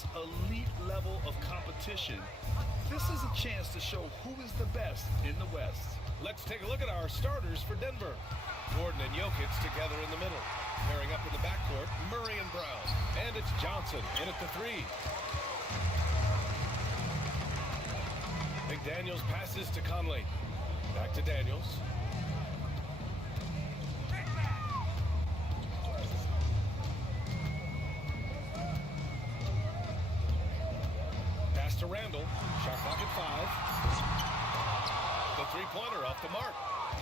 this elite level of competition, this is a chance to show who is the best in the West. Let's take a look at our starters for Denver. Gordon and Jokic together in the middle. Pairing up in the backcourt, Murray and Brown. And it's Johnson in at the three. McDaniels passes to Conley. Back to Daniels. Pass to Randall. Shot clock at 5. The three-pointer off the mark.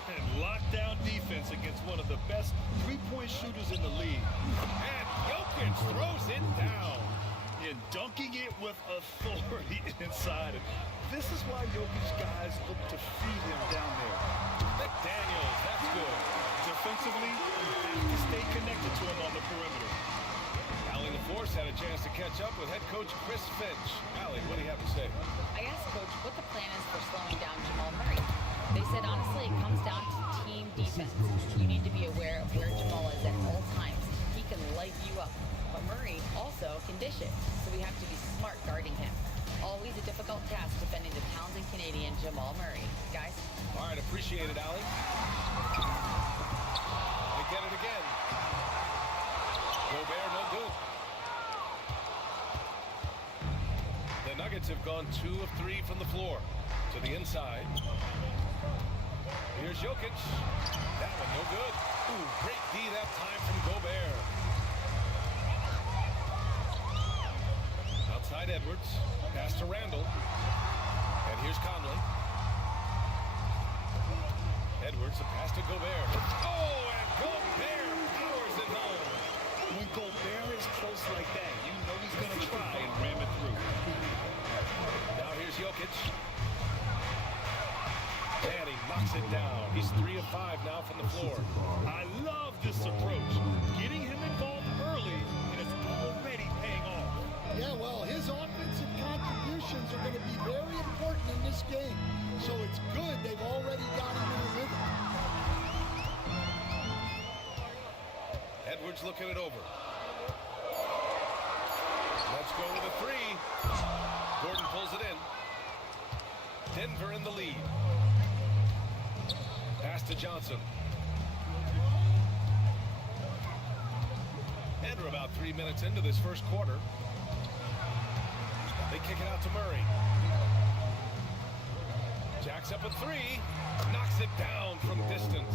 And lockdown defense against one of the best three-point shooters in the league. And Jokic throws it down. And dunking it with authority inside. This is why Jokic guys look to feed him down there. McDaniels, that's good. Defensively, you have to stay connected to him on the perimeter. Allie LaForce had a chance to catch up with head coach Chris Finch. Allie, what do you have to say? I asked Coach what the plan is for slowing down Jamal Murray. They said, honestly, it comes down to team defense. You need to be aware of where Jamal is at all times. He can light you up. But Murray also can dish it, so we have to be smart guarding him. Always a difficult task defending the talented Canadian Jamal Murray. Guys? All right, appreciate it, Allie. They get it again. Gobert, no good. The Nuggets have gone 2 of 3 from the floor to the inside. Here's Jokic. That one no good. Ooh, great D that time from Gobert. Outside Edwards. Pass to Randall. And here's Conley. Edwards, a pass to Gobert. Oh, and Gobert powers it home. When Gobert is close like that, you know he's going to try and ram it through. Now here's Jokic. And he knocks it down. He's 3 of 5 now from the floor. I love this approach. Getting him involved early, and it's already paying off. Yeah, well, his offensive contributions are going to be very important in this game. So it's good they've already got him in the rhythm. Edwards looking it over. Let's go with a 3. Gordon pulls it in. Denver in the lead. Pass to Johnson. And we're about 3 minutes into this first quarter. They kick it out to Murray. Jacks up a 3. Knocks it down from distance.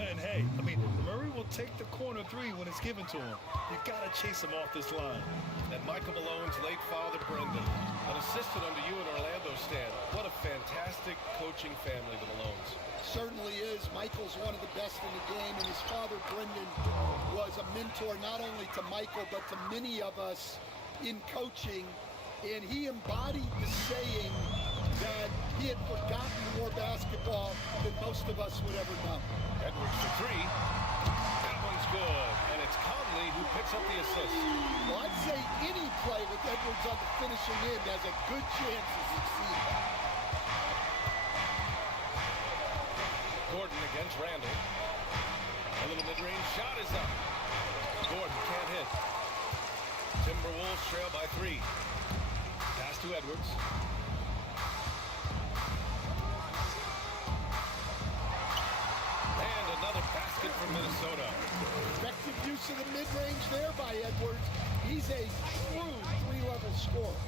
And hey, I mean, Murray will take the corner 3 when it's given to him. You got to chase him off this line. And Michael Malone's late father, Brendan, an assistant under you in Orlando, Stan. What a fantastic coaching family, the Malones. Certainly is. Michael's one of the best in the game, and his father, Brendan, was a mentor not only to Michael, but to many of us in coaching. And he embodied the saying that he had forgotten more basketball than most of us would ever know. Edwards for 3. That one's good. And it's Conley who picks up the assist. Well, I'd say any play with Edwards on the finishing end has a good chance to succeed. Gordon against Randall. A little mid-range shot is up. Gordon can't hit. Timberwolves trail by 3. Pass to Edwards. And another basket from Minnesota. Effective use of the mid-range there by Edwards. He's a true 3-level scorer.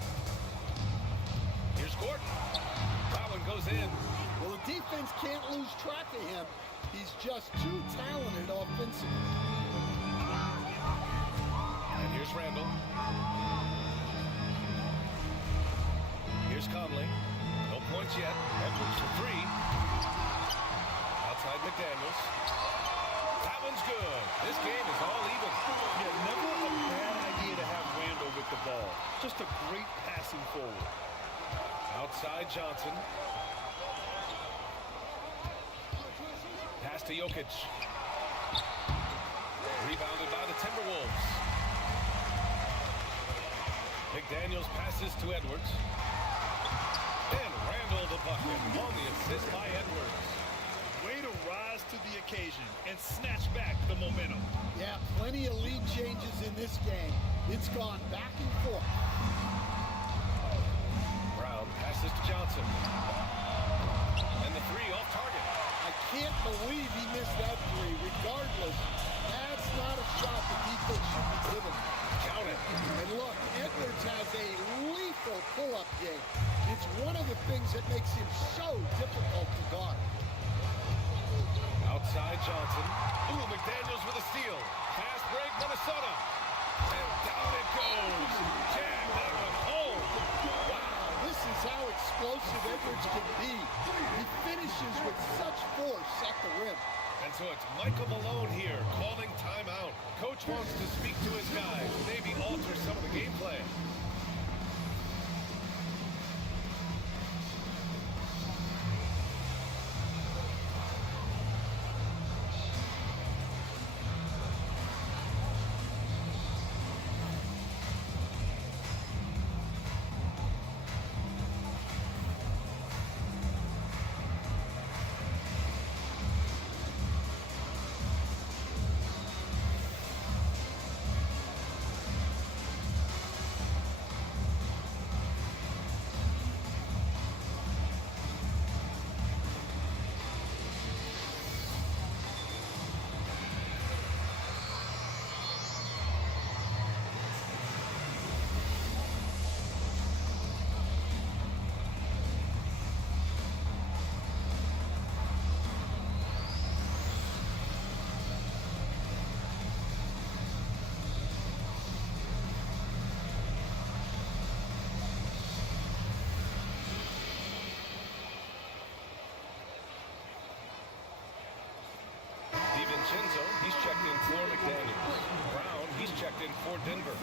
Here's Gordon. That one goes in. Well, the defense can't lose track of him. He's just too talented offensively. And here's Randall. Here's Conley. No points yet. Edwards for 3. Outside McDaniels. That one's good. This game is all even. Yeah, never a bad idea to have Randall with the ball. Just a great passing forward. Outside Johnson. Pass to Jokic. Rebounded by the Timberwolves. McDaniels passes to Edwards. And Randall the bucket on the assist by Edwards. Way to rise to the occasion and snatch back the momentum. Yeah, plenty of lead changes in this game. It's gone back and forth. Brown passes to Johnson. And the three off target. I can't believe he missed that three. Regardless, that's not a shot the defense should be given. Count it. And look, Edwards has a lethal pull-up game. It's one of the things that makes him so difficult to guard. Outside Johnson. Ooh, McDaniels with a steal. Fast break, Minnesota. And down it goes. Cam that one home. Wow, this is how explosive Edwards can be. He finishes with such force at the rim. And so it's Michael Malone here calling timeout. Coach wants to speak to his guys, maybe alter some of the game plan. DiVincenzo, he's checked in for McDaniels. Brown, he's checked in for Denver.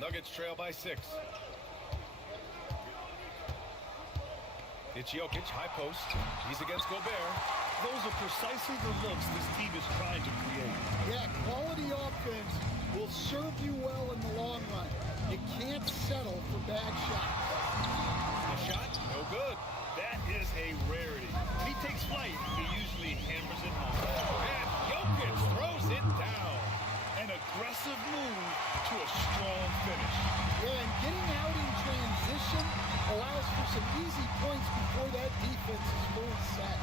Nuggets trail by 6. It's Jokic, high post. He's against Gobert. Those are precisely the looks this team is trying to create. Yeah, quality offense will serve you well in the long run. You can't settle for bad shots. A shot, no good. That is a rarity. He takes flight. He usually hammers it home. And Jokic throws it down. An aggressive move to a strong finish. Yeah, and getting out in transition allows for some easy points before that defense is fully set.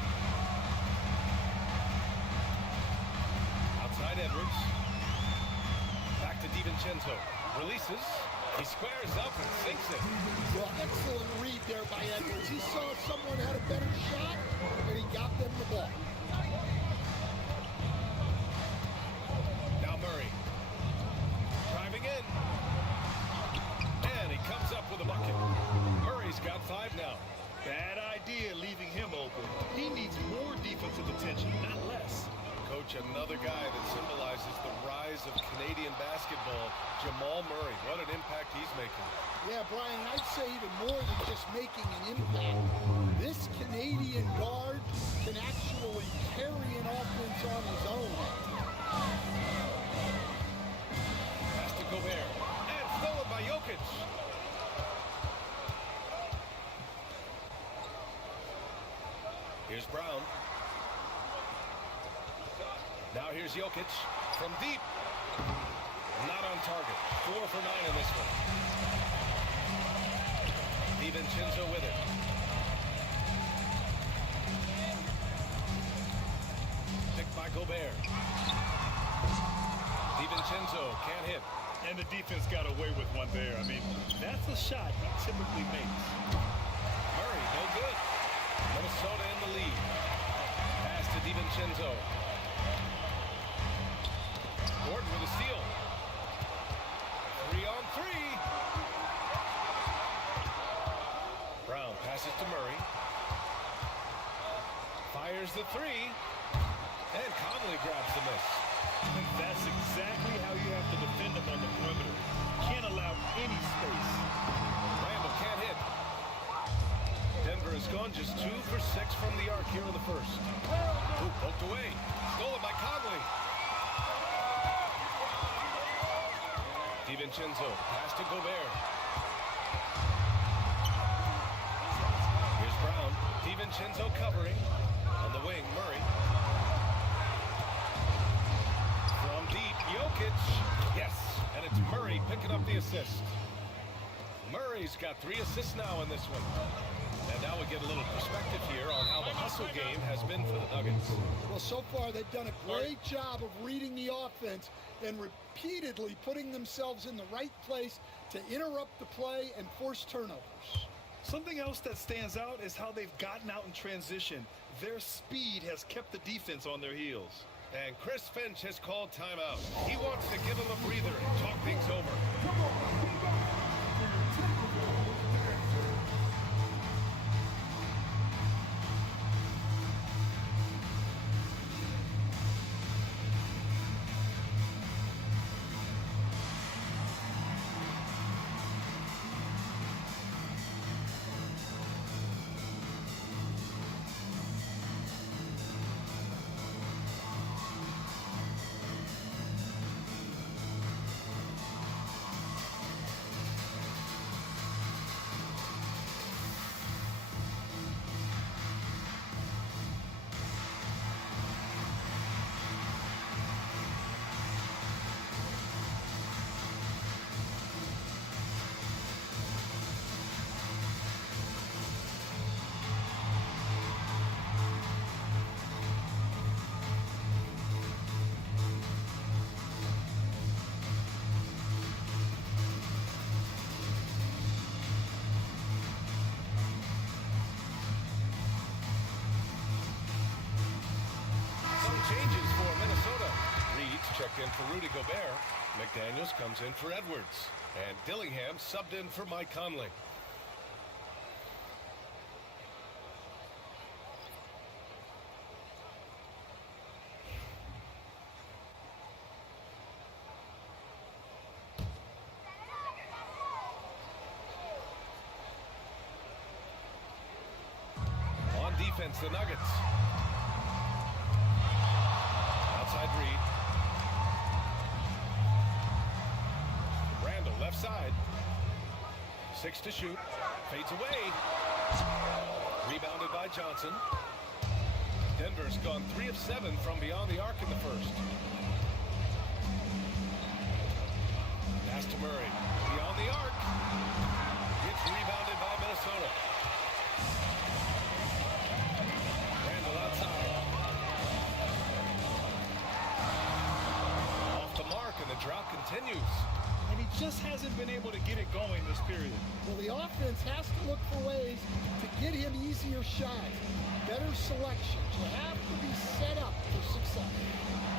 Outside Edwards. Back to DiVincenzo. Releases. He squares up and sinks it. Well, excellent read there by Edwards. He saw someone had a better shot, and he got them the ball. Now Murray. Driving in. And he comes up with a bucket. Murray's got 5 now. Bad idea leaving him open. He needs more defensive attention, not less. Coach, another guy that symbolizes the rise of Canadian basketball, Jamal Murray. What an impact he's making. Yeah, Brian, I'd say even more than just making an impact. This Canadian guard can actually carry an offense on his own. Pass to Gobert. And stolen by Jokic. Here's Brown. Now here's Jokic from deep. Not on target. 4 for 9 in this one. DiVincenzo with it. Picked by Gobert. DiVincenzo can't hit. And the defense got away with one there. I mean, that's a shot he typically makes. Murray, no good. Minnesota in the lead. Pass to DiVincenzo. Gordon with a steal. 3 on 3. Brown passes to Murray. Fires the 3. And Conley grabs the miss. And that's exactly how you have to defend him on the perimeter. Can't allow any space. Randall can't hit. Denver has gone just 2 for 6 from the arc here in the first. Ooh, poked away. DiVincenzo. Pass to Gobert. Here's Brown. DiVincenzo covering. On the wing, Murray. From deep, Jokic. Yes, and it's Murray picking up the assist. Murray's got 3 assists now in this one. And now we get a little perspective here on how the hustle game has been for the Nuggets. Well, so far they've done a great job of reading the offense and repeatedly putting themselves in the right place to interrupt the play and force turnovers. Something else that stands out is how they've gotten out in transition. Their speed has kept the defense on their heels. And Chris Finch has called timeout. He wants to give them a breather and talk things over. Changes for Minnesota. Reed's checked in for Rudy Gobert. McDaniels comes in for Edwards. And Dillingham subbed in for Mike Conley. On defense, the Nuggets. Outside Reed. Randall left side. 6 to shoot. Fades away. Rebounded by Johnson. Denver's gone 3 of 7 from beyond the arc in the first. Pass to Murray. Beyond the arc. It's rebounded by Minnesota. Randall outside. And the drought continues. And he just hasn't been able to get it going this period. Well, the offense has to look for ways to get him easier shots, better selections. You have to be set up for success.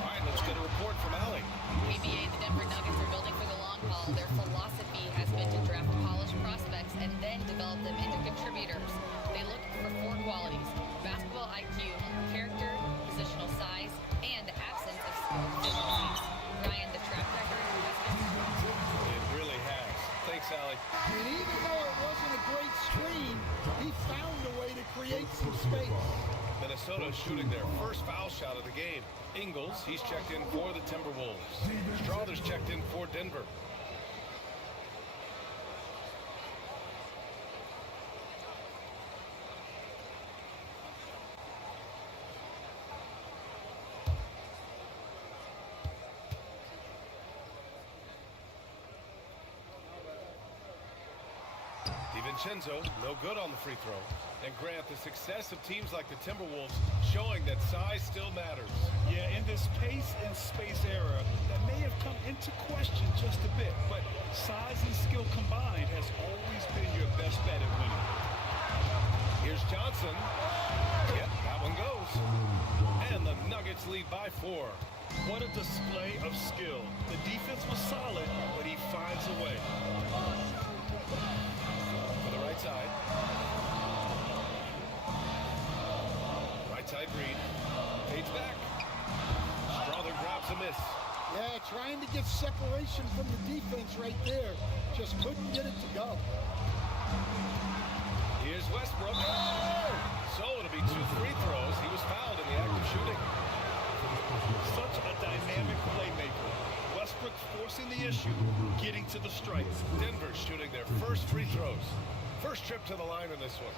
All right, let's get a report from Allie. PBA, the Denver Nuggets are building for the long haul. Their philosophy has been to draft polished prospects and then develop them into contributors. They look for 4 qualities: basketball IQ, character, positional size, and the absence of skilled deficiencies. Ryan, the track record has been It really has. Thanks, Allie. And even though it wasn't a great screen, he found a way to create some space. Minnesota shooting their first foul shot of the game. Ingles, he's checked in for the Timberwolves. Strother's checked in for Denver. DiVincenzo, no good on the free throw. And Grant, the success of teams like the Timberwolves showing that size still matters. Yeah, in this pace and space era, that may have come into question just a bit, but size and skill combined has always been your best bet at winning. Here's Johnson. Yep, that one goes. And the Nuggets lead by 4. What a display of skill. The defense was solid, but he finds a way. For the right side. Right side Reed. Fades back. Strother grabs a miss. Yeah, trying to get separation from the defense right there. Just couldn't get it to go. Here's Westbrook. Oh! So it'll be 2 free throws. He was fouled in the act of shooting. Such a dynamic playmaker. Westbrook forcing the issue. shoot, getting to the stripe. Denver shooting their first free throws. First trip to the line in this one.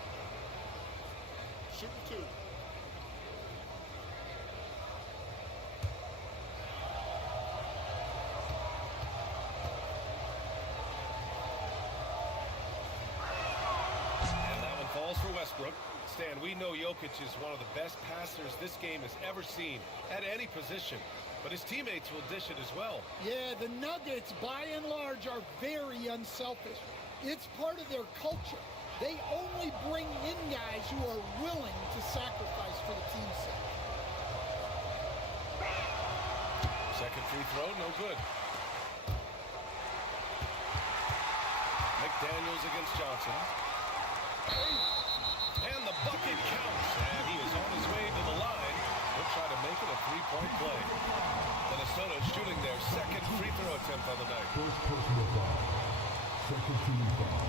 Shooting two. And that one falls for Westbrook. Stan, we know Jokic is one of the best passers this game has ever seen at any position, but his teammates will dish it as well. Yeah, the Nuggets, by and large, are very unselfish. It's part of their culture. They only bring in guys who are willing to sacrifice for the team's sake. Second free throw, no good. McDaniels against Johnson. And the bucket counts, and he is on his way to the line. He'll try to make it a three-point play. Minnesota shooting their second free throw attempt on the night. First personal foul. Second team foul.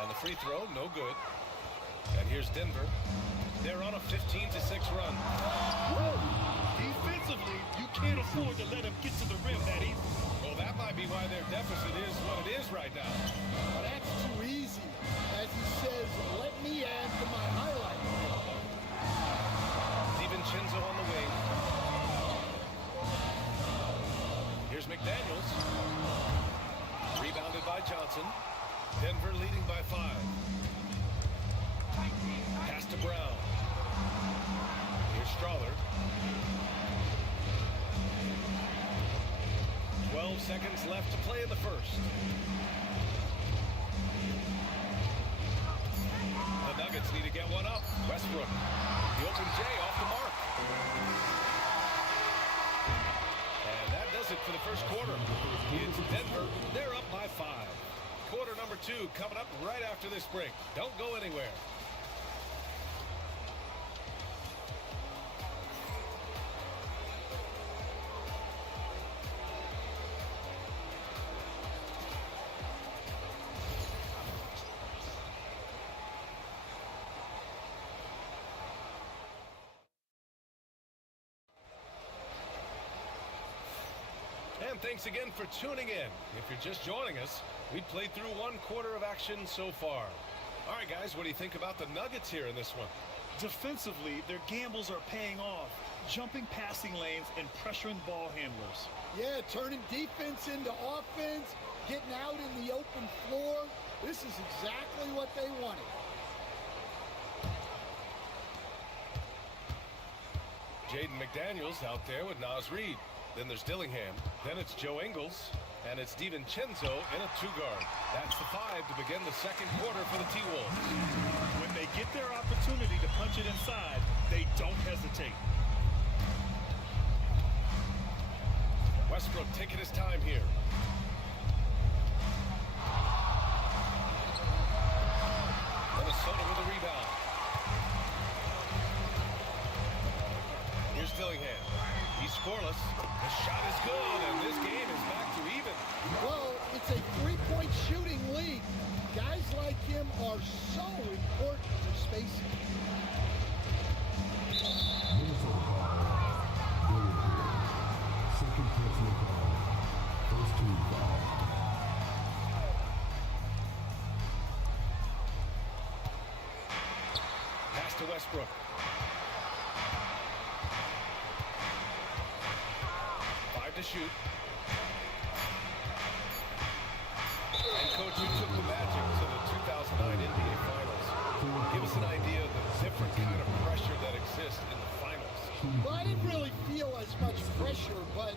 And the free throw, no good. And here's Denver. They're on a 15-6 run. Defensively, you can't afford to let him get to the rim that easy. Well, that might be why their deficit is what it is right now. Well, that's too easy. As he says, let me add to my highlight. DiVincenzo on the wing. Here's McDaniels. Rebounded by Johnson. Denver leading by 5. Pass to Brown. Here's Strawler. 12 seconds left to play in the first. The Nuggets need to get one up. Westbrook. The open J off the mark. And that does it for the first quarter. It's Denver. They're up by 5. Quarter number 2 coming up right after this break. Don't go anywhere. And thanks again for tuning in. If you're just joining us, we played through one quarter of action so far. All right, guys, what do you think about the Nuggets here in this one? Defensively, their gambles are paying off, jumping passing lanes and pressuring ball handlers. Yeah, turning defense into offense, getting out in the open floor. This is exactly what they wanted. Jaden McDaniels out there with Naz Reid. Then there's Dillingham. Then it's Joe Ingles. And it's DiVincenzo in a 2-guard. That's the 5 to begin the second quarter for the T-Wolves. When they get their opportunity to punch it inside, they don't hesitate. Westbrook taking his time here. Minnesota with a rebound. Here's Dillingham. He's scoreless. The shot is good, and this game is back to even. Well, it's a three-point shooting league. Guys like him are so important for spacing. Minnesota foul. Second personal foul. First team foul. Pass to Westbrook. To shoot. And coach, you took the Magic to the 2009 NBA Finals. Give us an idea of the different kind of pressure that exists in the finals. Well, I didn't really feel as much pressure, but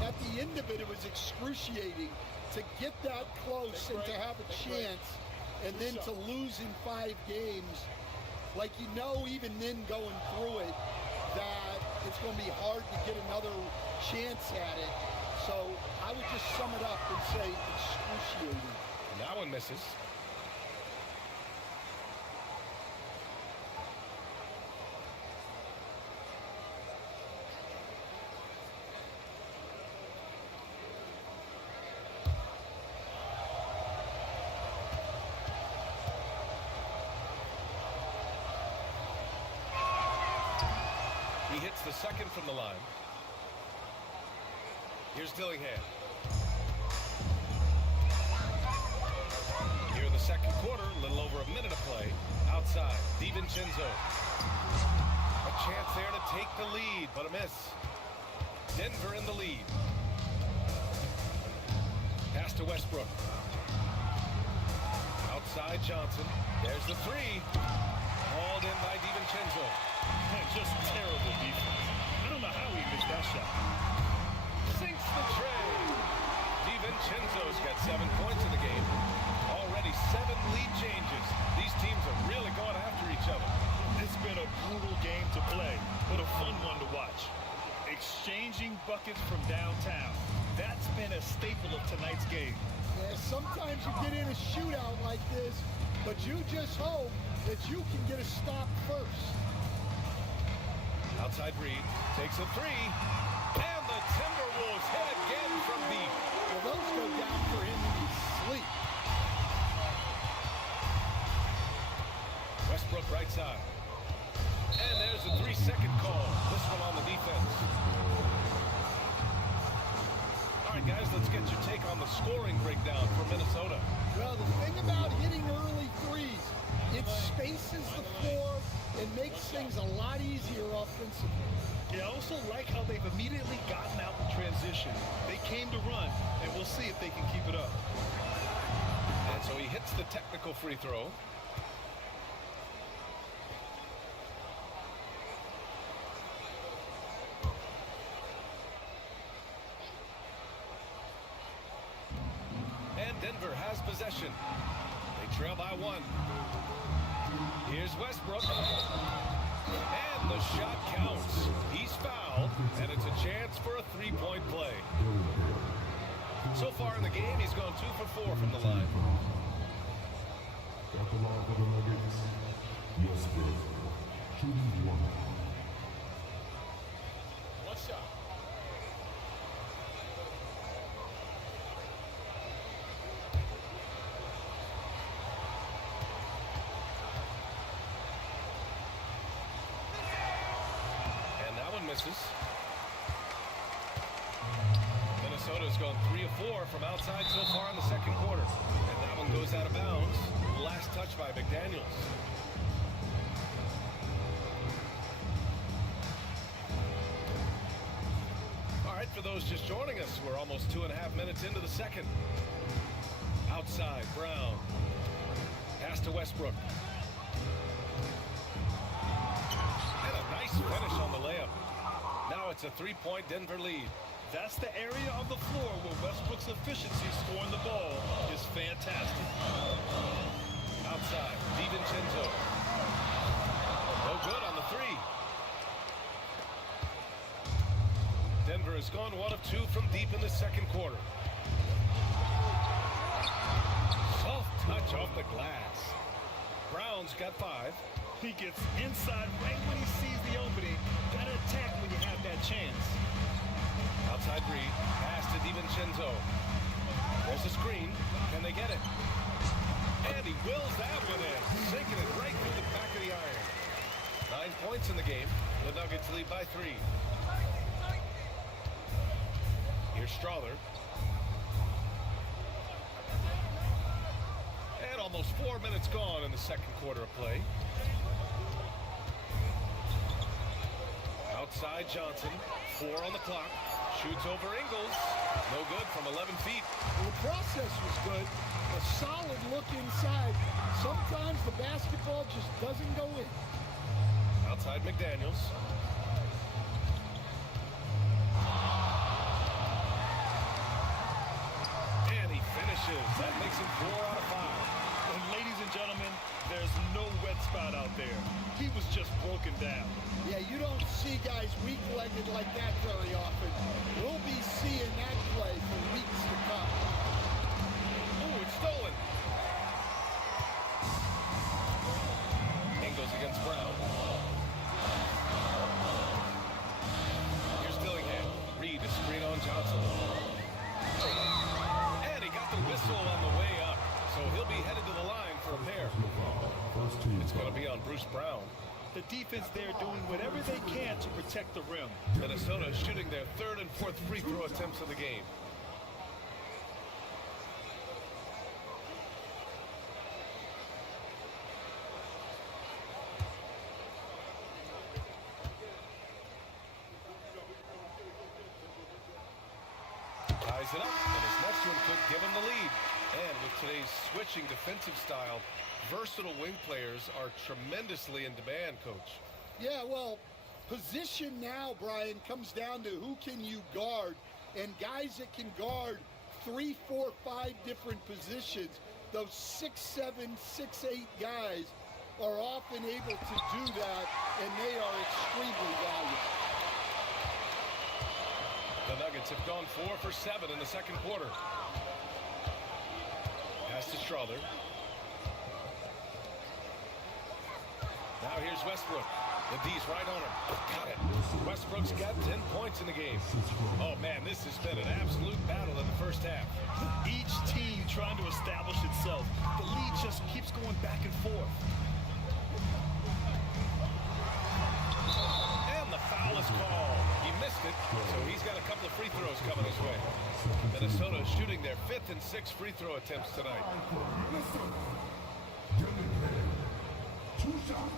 at the end of it, it was excruciating to get that close and to have a chance, and then to lose in 5 games. Like, you know, even then going through it, that it's going to be hard to get another chance at it. So I would just sum it up and say excruciating. That one misses. He hits the second from the line. Here's Dillingham. Here in the second quarter, a little over a minute of play. Outside, DiVincenzo. A chance there to take the lead, but a miss. Denver in the lead. Pass to Westbrook. Outside Johnson. There's the three. Hauled in by DiVincenzo. Just terrible defense. I don't know how he missed that shot. Sinks the tray. DiVincenzo's got 7 points in the game. Already 7 lead changes. These teams are really going after each other. It's been a brutal game to play, but a fun one to watch. Exchanging buckets from downtown. That's been a staple of tonight's game. Yeah, sometimes you get in a shootout like this, but you just hope that you can get a stop first. Outside Reed takes a three. And the Timberwolves hit again from deep. Well, those go down for him in his sleep. Westbrook right side. And there's a 3-second call. This one on the defense. All right, guys, let's get your take on the scoring breakdown for Minnesota. Well, the thing about hitting early threes, it spaces the floor and makes things a lot easier offensively. Yeah, I also like how they've immediately gotten out in transition. They came to run, and we'll see if they can keep it up. And so he hits the technical free throw. And Denver has possession. They trail by 1. Here's Westbrook. And the shot counts. He's fouled, and it's a chance for a 3-point play. So far in the game, he's gone 2 for 4 from the line. At the line for the Nuggets, Westbrook, shooting 1. One shot. Misses. Minnesota's gone 3 of 4 from outside so far in the second quarter. And that one goes out of bounds. Last touch by McDaniels. All right, for those just joining us, we're almost 2.5 minutes into the second. Outside, Brown. Pass to Westbrook. And a nice finish on the layup. Now it's a 3-point Denver lead. That's the area of the floor where Westbrook's efficiency scoring the ball is fantastic. Outside, DiVincenzo. No good on the three. Denver has gone 1 of 2 from deep in the second quarter. Soft touch off the glass. Brown's got 5. He gets inside right when he sees the opening. Gotta attack when you have that chance. Outside Reed, pass to DiVincenzo. There's a screen. Can they get it? And he wills that one in, sinking it right through the back of the iron. 9 points in the game. The Nuggets lead by 3. Here's Strother. And almost 4 minutes gone in the second quarter of play. Outside Johnson, 4 on the clock, shoots over Ingles, no good from 11 feet. Well, the process was good, a solid look inside. Sometimes the basketball just doesn't go in. Outside McDaniels. And he finishes. That makes him 4 out of 5. And ladies and gentlemen, there's no wet spot out there. He was just broken down. Yeah, you don't see guys weak-legged like that very often. We'll be seeing that play for weeks to come. Ooh, it's stolen. It's going to be on Bruce Brown. The defense there doing whatever they can to protect the rim. Minnesota shooting their third and fourth free throw attempts of the game. Ties it up, and his next one could give him the lead. And with today's switching defensive style, versatile wing players are tremendously in demand, Coach. Yeah, well, position now, Brian, comes down to who can you guard. And guys that can guard 3, 4, 5 different positions, those 6'7", 6'8" guys are often able to do that, and they are extremely valuable. The Nuggets have gone 4 for 7 in the second quarter. Pass to Strother. Now here's Westbrook. The D's right on him. Got it. Westbrook's got 10 points in the game. Oh, man, this has been an absolute battle in the first half. Each team trying to establish itself. The lead just keeps going back and forth. And the foul is called. He missed it, so he's got a couple of free throws coming his way. Minnesota shooting their 5th and 6th free throw attempts tonight. Two shots.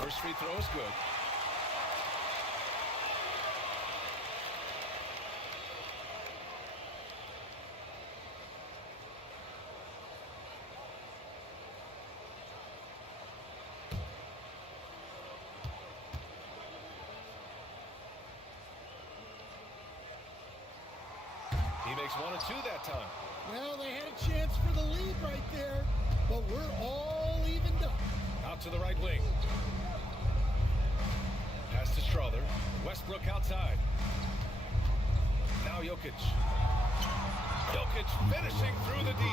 First free throw is good. He makes 1 or 2 that time. Well, they had a chance for the lead right there, but we're all evened up. Out to the right wing. Pass to Strother. Westbrook outside. Now Jokic. Jokic finishing through the D.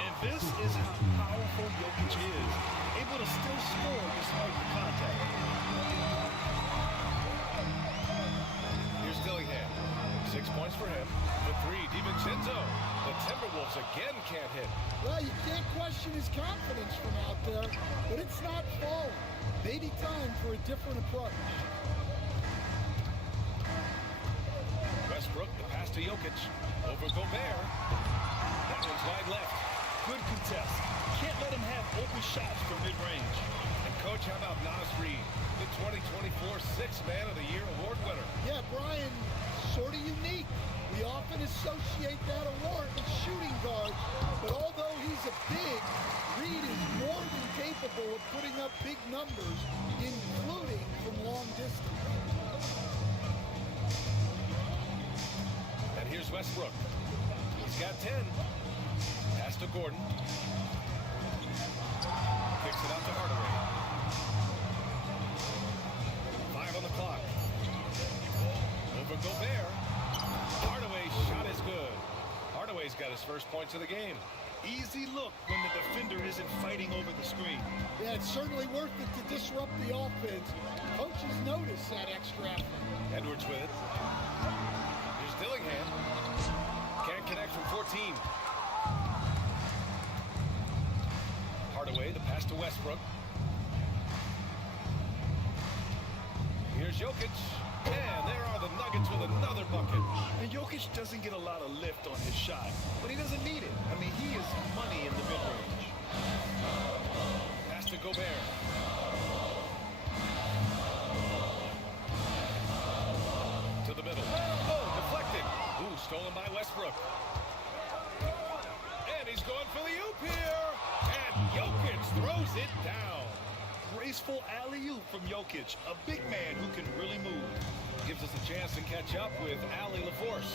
And this is how powerful Jokic is. Able to still score despite the contact. Here's Dillingham. 6 points for him. The 3, DiVincenzo. The Timberwolves again can't hit. Well, you can't question his confidence from out there, but it's not falling. Maybe time for a different approach. Westbrook, the pass to Jokic. Over Gobert. That one's wide left. Good contest. Can't let him have open shots from mid-range. And Coach, how about Nas Reed, the 2024 Sixth Man of the Year award winner? Yeah, Brian, sort of unique. We often associate that award with shooting guards, but although he's a big, Reed is more than capable of putting up big numbers, including from long distance. And here's Westbrook. He's got 10. Pass to Gordon. Kicks it out to Hardaway. 5 on the clock. Over Gobert. Hardaway's shot is good. Hardaway's got his first points of the game. Easy look when the defender isn't fighting over the screen. Yeah, it's certainly worth it to disrupt the offense. Coaches notice that extra effort. Edwards with it. Here's Dillingham. Can't connect from 14. Hardaway, the pass to Westbrook. Here's Jokic. And there are the Nuggets with another bucket. And Jokic doesn't get a lot of lift on his shot, but he doesn't need it. I mean, he is money in the mid-range. Pass to Gobert. To the middle. Oh, deflected. Ooh, stolen by Westbrook. And he's going for the oop here. And Jokic throws it down. Graceful alley-oop from Jokic, a big man who can really move. Gives us a chance to catch up with Allie LaForce.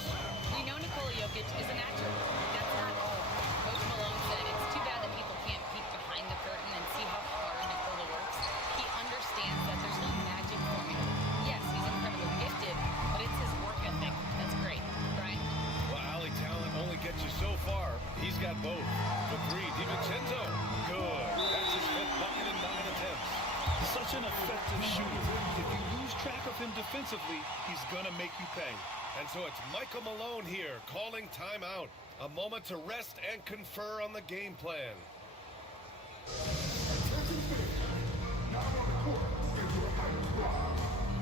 We know Nikola Jokic is a natural. That's not all. Coach Malone said it's too bad that people can't peek behind the curtain and see how hard Nikola works. He understands that there's no magic formula. Yes, he's incredibly gifted, but it's his work ethic that's great. Brian? Well, Allie, talent only gets you so far. He's got both. The 3, DiVincenzo. Good. That's his 5th bucket in 9 attempts. such an effective shooter. If you lose track of him defensively, he's going to make you pay. And so it's Michael Malone here calling timeout. A moment to rest and confer on the game plan. Now on the court is your hype squad.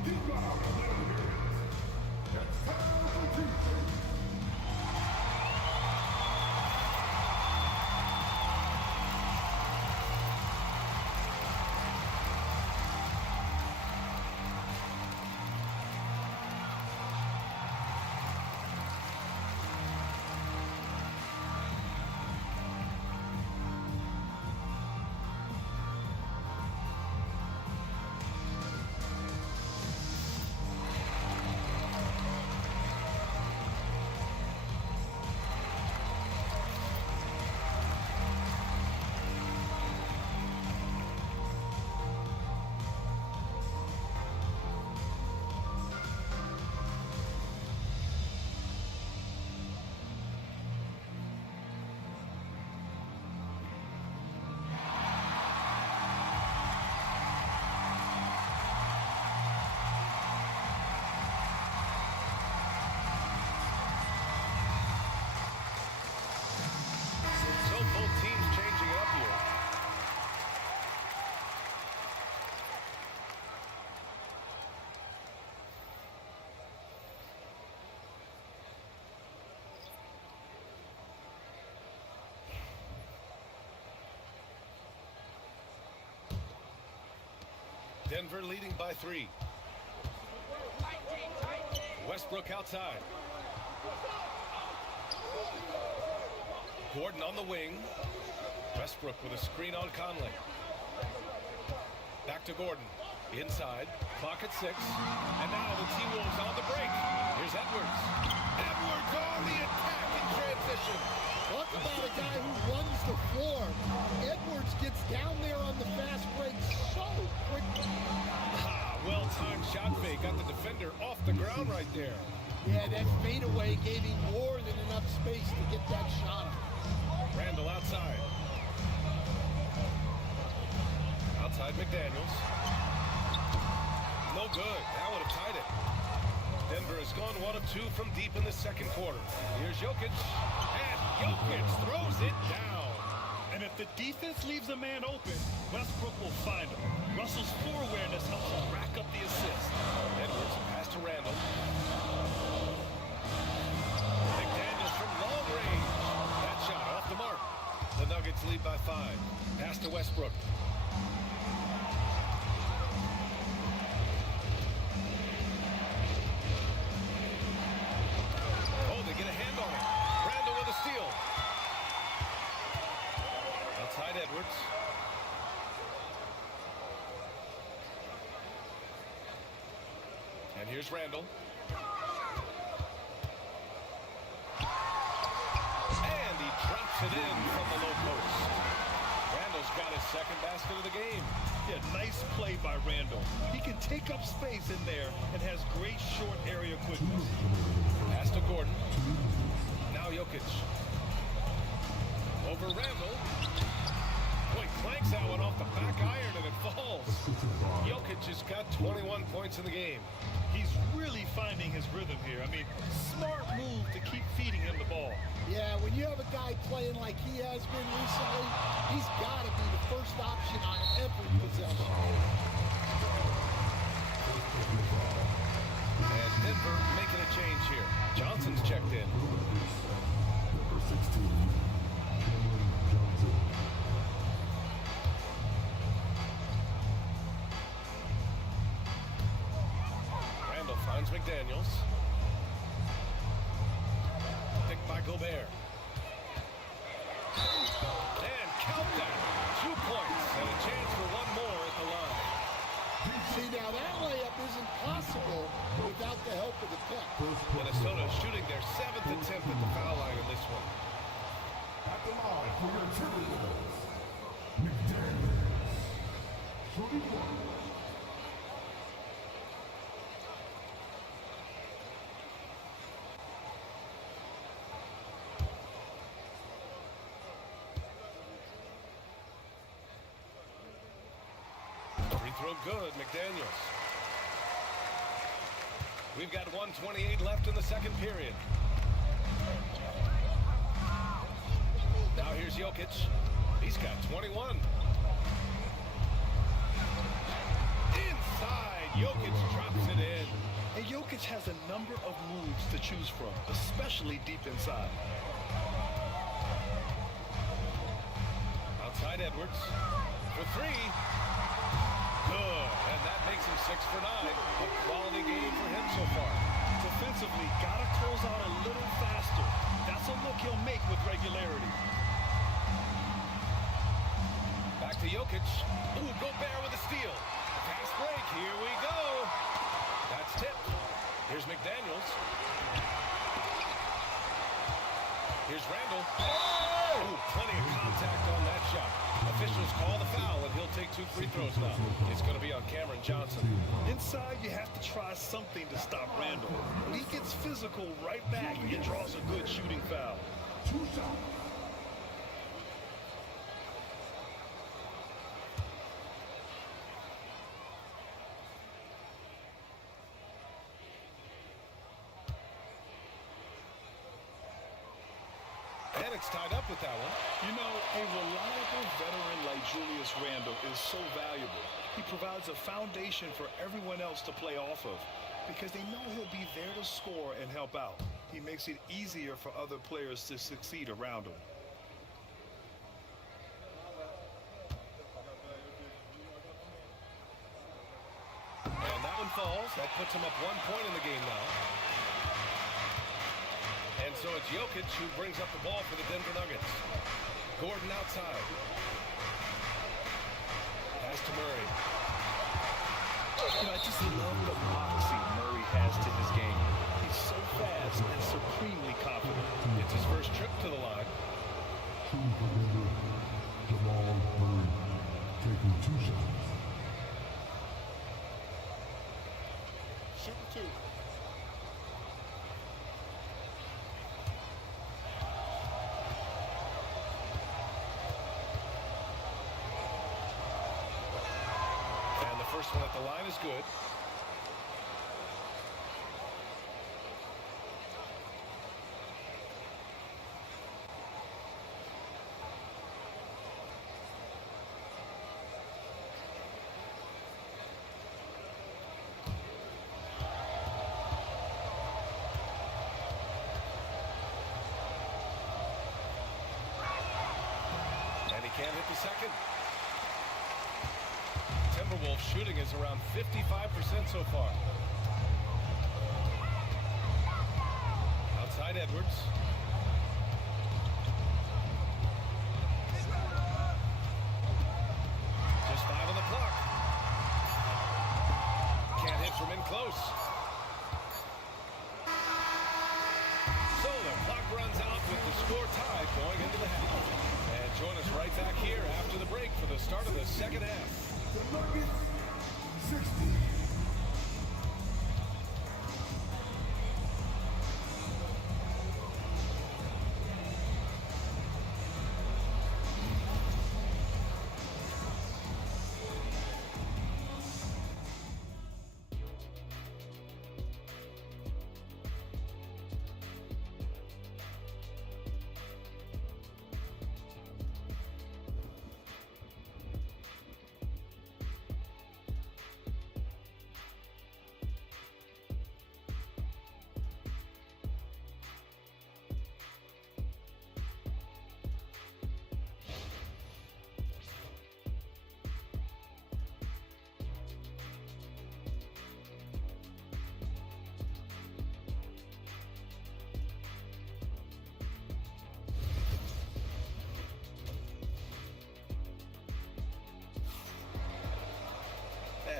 Keep loud and let 'em hear it. It's time for defense. So both teams changing it up here. Denver leading by 3. Westbrook outside. Gordon on the wing. Westbrook with a screen on Conley. Back to Gordon. Inside. Clock at 6. And now the T-Wolves on the break. Here's Edwards. Edwards on the attack in transition. Talk about a guy who runs the floor. Edwards gets down there on the fast break so quickly. Well-timed shot fake. Got the defender off the ground right there. Yeah, that fadeaway gave him more than enough space to get that shot. Randall outside. Outside McDaniels. No good. That would have tied it. Denver has gone 1 of 2 from deep in the second quarter. Here's Jokic. And Jokic throws it down. And if the defense leaves a man open, Westbrook will find him. Russell's floor awareness helps him rack up the assist. Edwards pass to Randall. McDaniels from long range. That shot off the mark. The Nuggets lead by 5. Pass to Westbrook. Oh, they get a hand on it. Randall with a steal. Outside Edwards. And here's Randall. And he drops it in from the low post. Randall's got his second basket of the game. Yeah, nice play by Randall. He can take up space in there and has great short area quickness. Pass to Gordon. Now Jokic. Over Randall. Boy, clanks that one off the back iron and it falls. Jokic has got 21 points in the game. He's really finding his rhythm here. I mean, smart move to keep feeding him the ball. Yeah, when you have a guy playing like he has been recently, he's got to be the first option on every possession. And Denver making a change here. Johnson's checked in. Number 16, Johnson. Randall finds McDaniels. Picked by Gobert. And count that. 2 points and a chance for one more at the line. See, now that layup isn't possible without the help of the pick. Minnesota shooting their 7th attempt at the foul line in this one. At the line for your Timberwolves, McDaniels. Shooting 1. Free throw throw good, McDaniels. We've got 1:28 left in the second period. Now here's Jokic. He's got 21. Inside, Jokic drops it in. And Jokic has a number of moves to choose from, especially deep inside. Outside Edwards for three. Good, and that makes him 6 for 9. A quality game for him so far. Defensively, gotta close out a little faster. That's a look he'll make with regularity. Back to Jokic. Ooh, Gobert with a steal. Fast break, here we go. That's tipped. Here's McDaniels. Here's Randall. Oh! Ooh, plenty of contact on that shot. Officials call the foul, and he'll take 2 free throws now. It's going to be on Cameron Johnson. Inside, you have to try something to stop Randall. He gets physical right back and draws a good shooting foul. 2 shots. And it's tied up with that one. You know, a reliable veteran like Julius Randle is so valuable. He provides a foundation for everyone else to play off of because they know he'll be there to score and help out. He makes it easier for other players to succeed around him. And that one falls. That puts him up 1 point in the game now. And so it's Jokic who brings up the ball for the Denver Nuggets. Gordon outside. Pass to Murray. You know, I just love the moxie Murray has to his game. He's so fast and supremely confident. It's his first trip to the line. Shooting for Denver, Jamal Murray, taking 2 shots. Shooting 2. And the first one at the line is good. And he can't hit the second. Timberwolves shooting is around 55% so far. Outside Edwards. Just 5 on the clock. Can't hit from in close. So the clock runs out with the score tied going into the half. And join us right back here after the break for the start of the second half. The Nuggets, 60.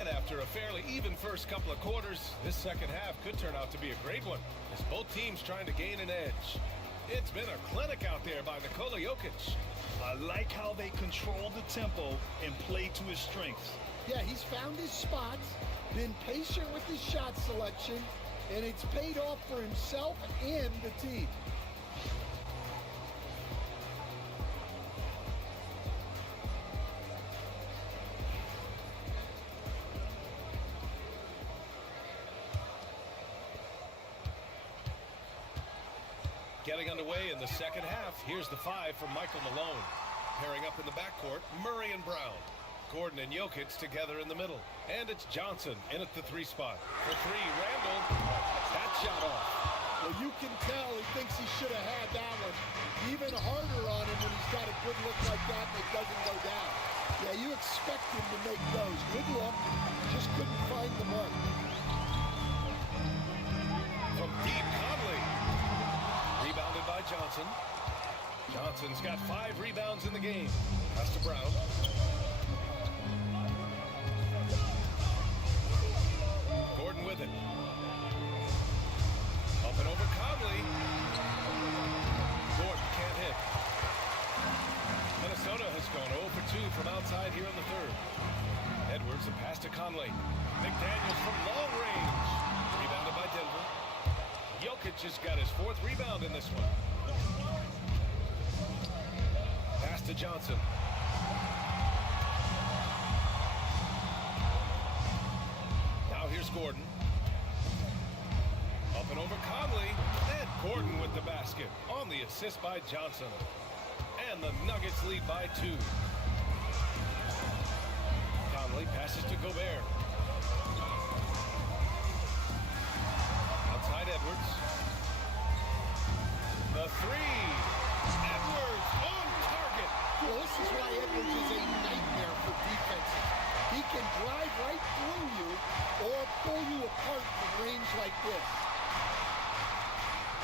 And after a fairly even first couple of quarters, this second half could turn out to be a great one, as both teams trying to gain an edge. It's been a clinic out there by Nikola Jokic. I like how they control the tempo and play to his strengths. Yeah, he's found his spots, been patient with his shot selection, and it's paid off for himself and the team. getting underway in the second half. Here's the 5 from Michael Malone. Pairing up in the backcourt, Murray and Brown. Gordon and Jokic together in the middle. And it's Johnson in at the 3 spot. For 3, Randall. That shot off. Well, you can tell he thinks he should have had that one. Even harder on him when he's got a good look like that and it doesn't go down. Yeah, you expect him to make those. Good look. Just couldn't find the mark. From deep, Conley. Rebounded by Johnson. Johnson's got 5 rebounds in the game. Pass to Brown. Gordon with it. Up and over Conley. Gordon can't hit. Minnesota has gone 0 for 2 from outside here in the third. Edwards, a pass to Conley. McDaniels from long range. Rebounded by Denver. Jokic has got his 4th rebound in this one. Pass to Johnson. Now here's Gordon. Up and over Conley. And Gordon with the basket on the assist by Johnson. And the Nuggets lead by 2. Conley passes to Gobert. Outside Edwards. The 3. Edwards on target. Well, this is why Edwards is a nightmare for defenses. He can drive right through you or pull you apart from range like this.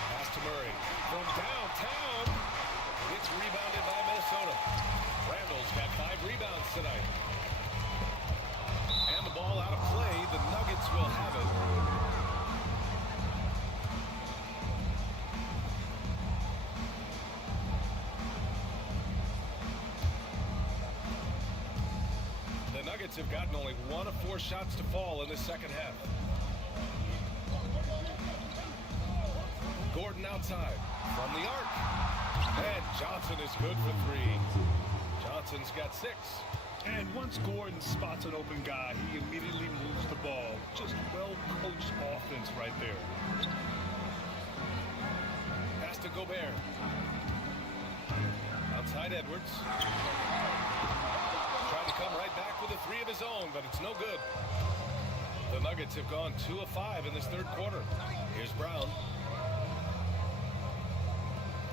Pass to Murray. From downtown. It's rebounded by Minnesota. Randall's got 5 rebounds tonight. And the ball out of play. The Nuggets will have it. The Nuggets have gotten only 1 of 4 shots to fall in this second half. Gordon outside from the arc. And Johnson is good for 3. Johnson's got 6. And once Gordon spots an open guy, he immediately moves the ball. Just well-coached offense right there. Pass to Gobert. Outside Edwards. Trying to come right back with a 3 of his own, but it's no good. The Nuggets have gone 2 of 5 in this third quarter. Here's Brown.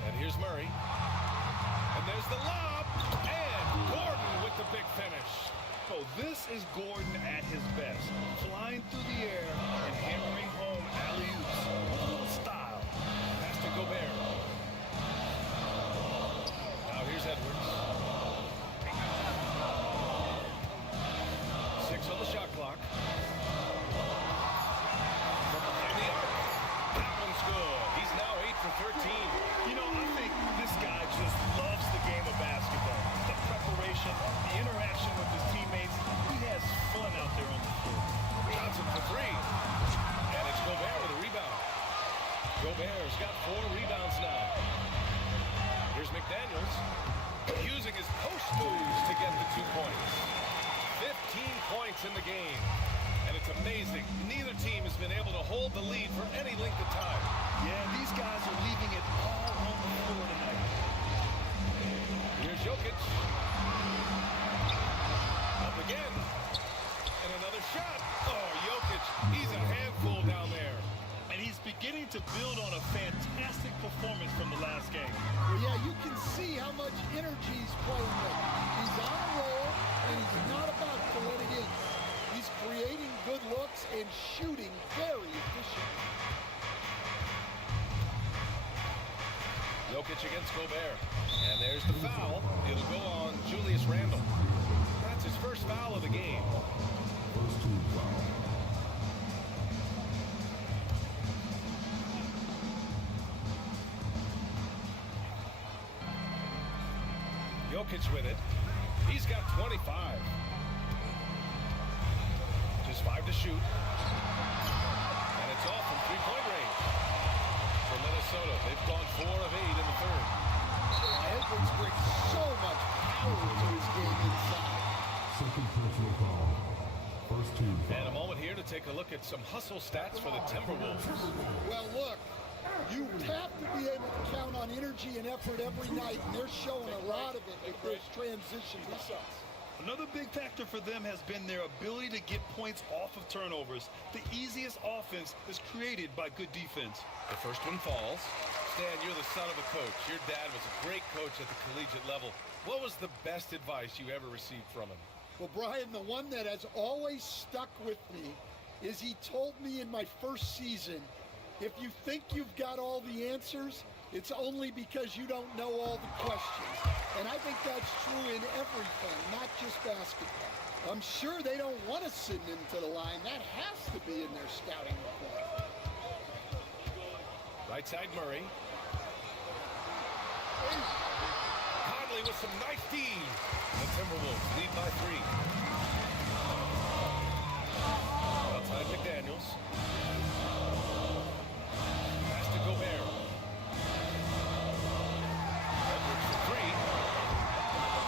And here's Murray. And there's the lob. And Gordon with the big finish. Oh, this is Gordon at his best. Flying through the air and hammering home alley-oops. A little style. Pass to Gobert. Now here's Edwards. 6 on the shot clock. From behind the arc. That one's good. He's now 8 for 13. You know, I think this guy just loves the game of basketball. The preparation, the interaction with his teammates. He has fun out there on the floor. Johnson for 3. And it's Gobert with a rebound. Gobert's got 4 rebounds now. Here's McDaniels using his post moves to get the 2 points. 15 points in the game. And it's amazing. Neither team has been able to hold the lead for any length of time. Yeah, these guys are leaving it all on the floor tonight. Here's Jokic. Up again. And another shot. Oh, Jokic, he's a handful down there. And he's beginning to build on a fantastic performance from the last game. Well, yeah, you can see how much energy he's playing with. He's on a roll, and he's not about to let it in. He's creating good looks and shooting very efficiently. Jokic against Gobert. And there's the foul. It'll go on Julius Randle. That's his first foul of the game. First team foul. Jokic with it. He's got 25. Just 5 to shoot. And it's off from 3-point range. For Minnesota, they've gone 4 of 8 in the third. Edwards brings so much power to his game inside. Second personal foul. First team foul. And a moment here to take a look at some hustle stats for the Timberwolves. Well, look, You have to be able to count on energy and effort every night, and they're showing a lot of it with those transition resets. Another big factor for them has been their ability to get points off of turnovers. The easiest offense is created by good defense. The first one falls. Stan, you're the son of a coach. Your dad was a great coach at the collegiate level. What was the best advice you ever received from him? Well, Brian, the one that has always stuck with me is he told me in my first season, if you think you've got all the answers, it's only because you don't know all the questions. And I think that's true in everything, not just basketball. I'm sure they don't want to send him to the line. That has to be in their scouting report. Right side Murray. Conley with some nice D. The Timberwolves lead by 3. Outside McDaniels. Pass to Gobert. Edwards for 3.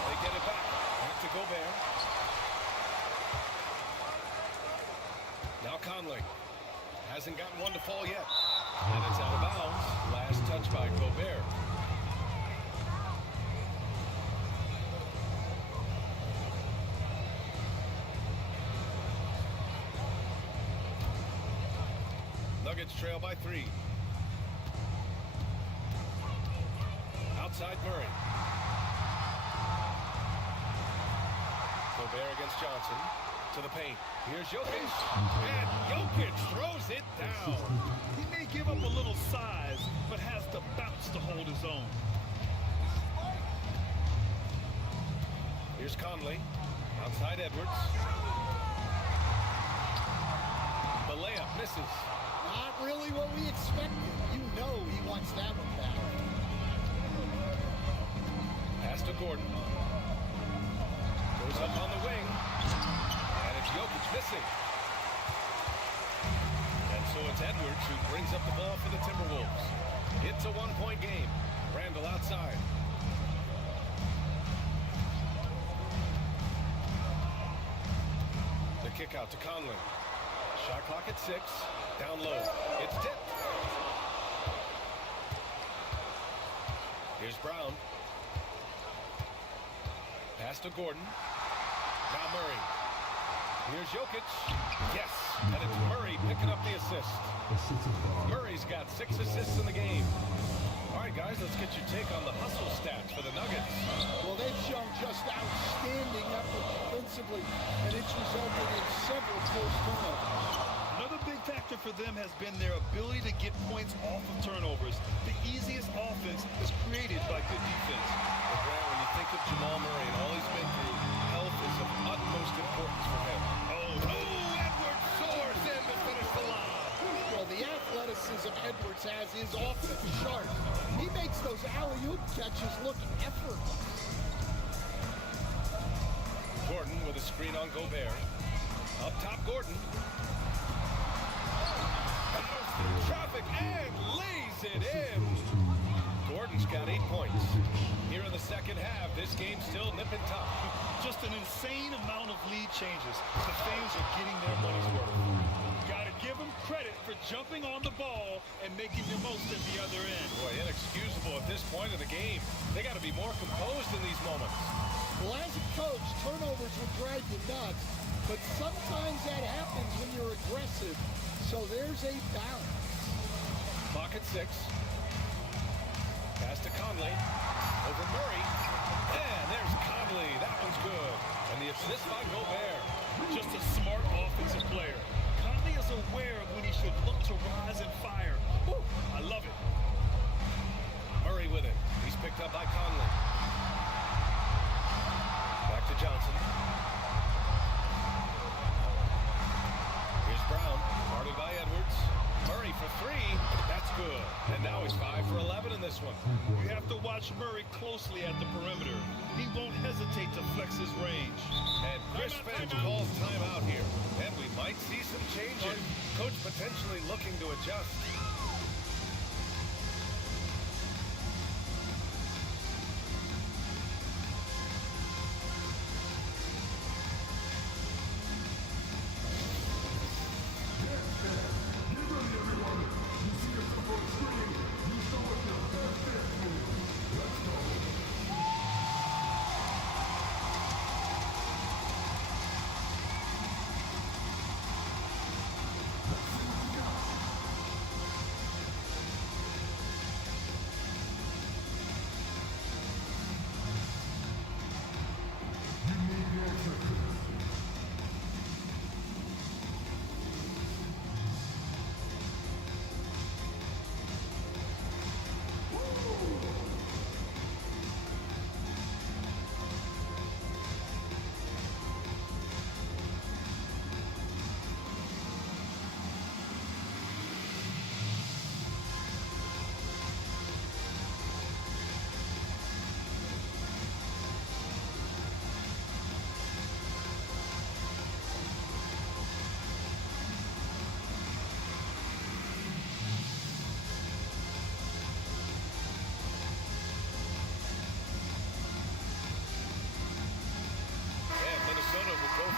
They get it back. Back to Gobert. Now Conley. Hasn't gotten one to fall yet. And it's out of bounds. Last touch by Gobert. Nuggets trail by 3. Outside Murray. Gobert against Johnson. To the paint. Here's Jokic. And Jokic throws it down. He may give up a little size, but has the bounce to hold his own. Here's Conley. Outside Edwards. The layup misses. Not really what we expected. You know he wants that one back. Pass to Gordon. Goes up on the wing. And it's Jokic missing. And so it's Edwards who brings up the ball for the Timberwolves. It's a one-point game. Randall outside. The kick out to Conley. Shot clock at 6. Down low. It's tipped. Here's Brown. Pass to Gordon. Now Murray. Here's Jokic. Yes. And it's Murray picking up the assist. Murray's got 6 assists in the game. All right, guys, let's get your take on the hustle stats for the Nuggets. Well, they've shown just outstanding effort defensively, and it's resulted in several forced turnovers. Another big factor for them has been their ability to get points off of turnovers. The easiest offense is created by good defense. But Grant, when you think of Jamal Murray and all he's been through, health is of utmost importance for him. Edwards soars in to finish the line. Well, the athleticism Edwards has is off the chart. He makes those alley-oop catches look effortless. Gordon with a screen on Gobert. Up top, Gordon. Battles through traffic and lays it in. Gordon's got 8 points. Here in the second half, this game's still nip and tuck. Just an insane amount of lead changes. The fans are getting their money's worth. Gotta give them credit for jumping on the ball and making the most at the other end. Boy, inexcusable at this point of the game. They got to be more composed in these moments. Well, as a coach, turnovers will drive you nuts, but sometimes that happens when you're aggressive. So there's a balance. Clock at 6. Pass to Conley. Over Murray. And there's Conley. That one's good. And the assist by Gobert. Just a smart offensive player. Conley is aware of when he should look to rise and fire. Woo, I love it. Murray with it. He's picked up by Conley. Back to Johnson. Here's Brown. Guarded by Edwards. Murray for 3. That's good. And now he's 5 for 11 in this one. You have to watch Murray closely at the perimeter. He won't hesitate to flex his range. And Chris Finch calls timeout here. And we might see some changes. Coach potentially looking to adjust. Get ready, everyone. You see yourself on the screen.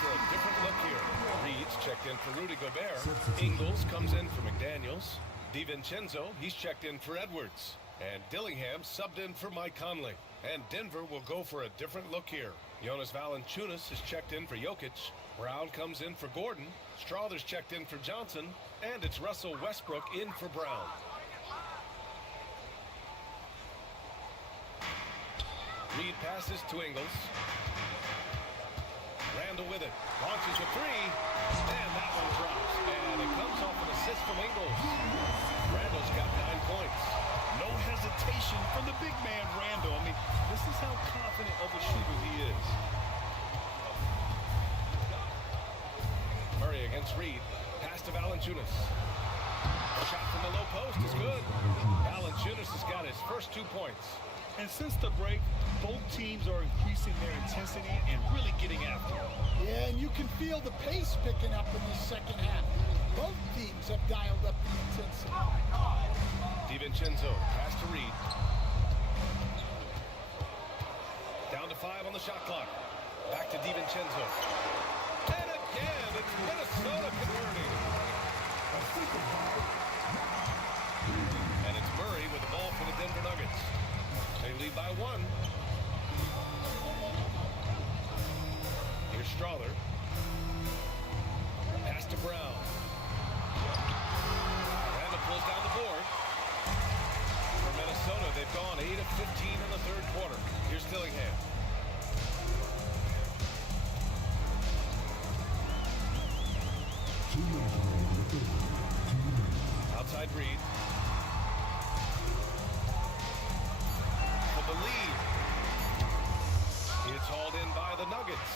for a different look here. Reed's checked in for Rudy Gobert. Ingles comes in for McDaniels. DiVincenzo, he's checked in for Edwards. And Dillingham subbed in for Mike Conley. And Denver will go for a different look here. Jonas Valanciunas is checked in for Jokic. Brown comes in for Gordon. Strother's checked in for Johnson. And it's Russell Westbrook in for Brown. Reed passes to Ingles. Randall with it. Launches a three. And that one drops. And it comes off an assist from Ingles. Randall's got 9 points. No hesitation from the big man, Randall. I mean, this is how confident of a shooter he is. Murray against Reed. Pass to Valanciunas. Shot from the low post is good. Valanciunas has got his first 2 points. And since the break, both teams are increasing their intensity and really getting after it. Yeah, and you can feel the pace picking up in the second half. Both teams have dialed up the intensity. DiVincenzo, pass to Reed. Down to 5 on the shot clock. Back to DiVincenzo. And again, it's Minnesota converting. And it's Murray with the ball for the Denver Nuggets. They lead by 1. Here's Strother. Pass to Brown. Randall pulls down the board. For Minnesota, they've gone 8 of 15 in the third quarter. Here's Dillingham. Outside Reed. For the lead. It's hauled in by the Nuggets.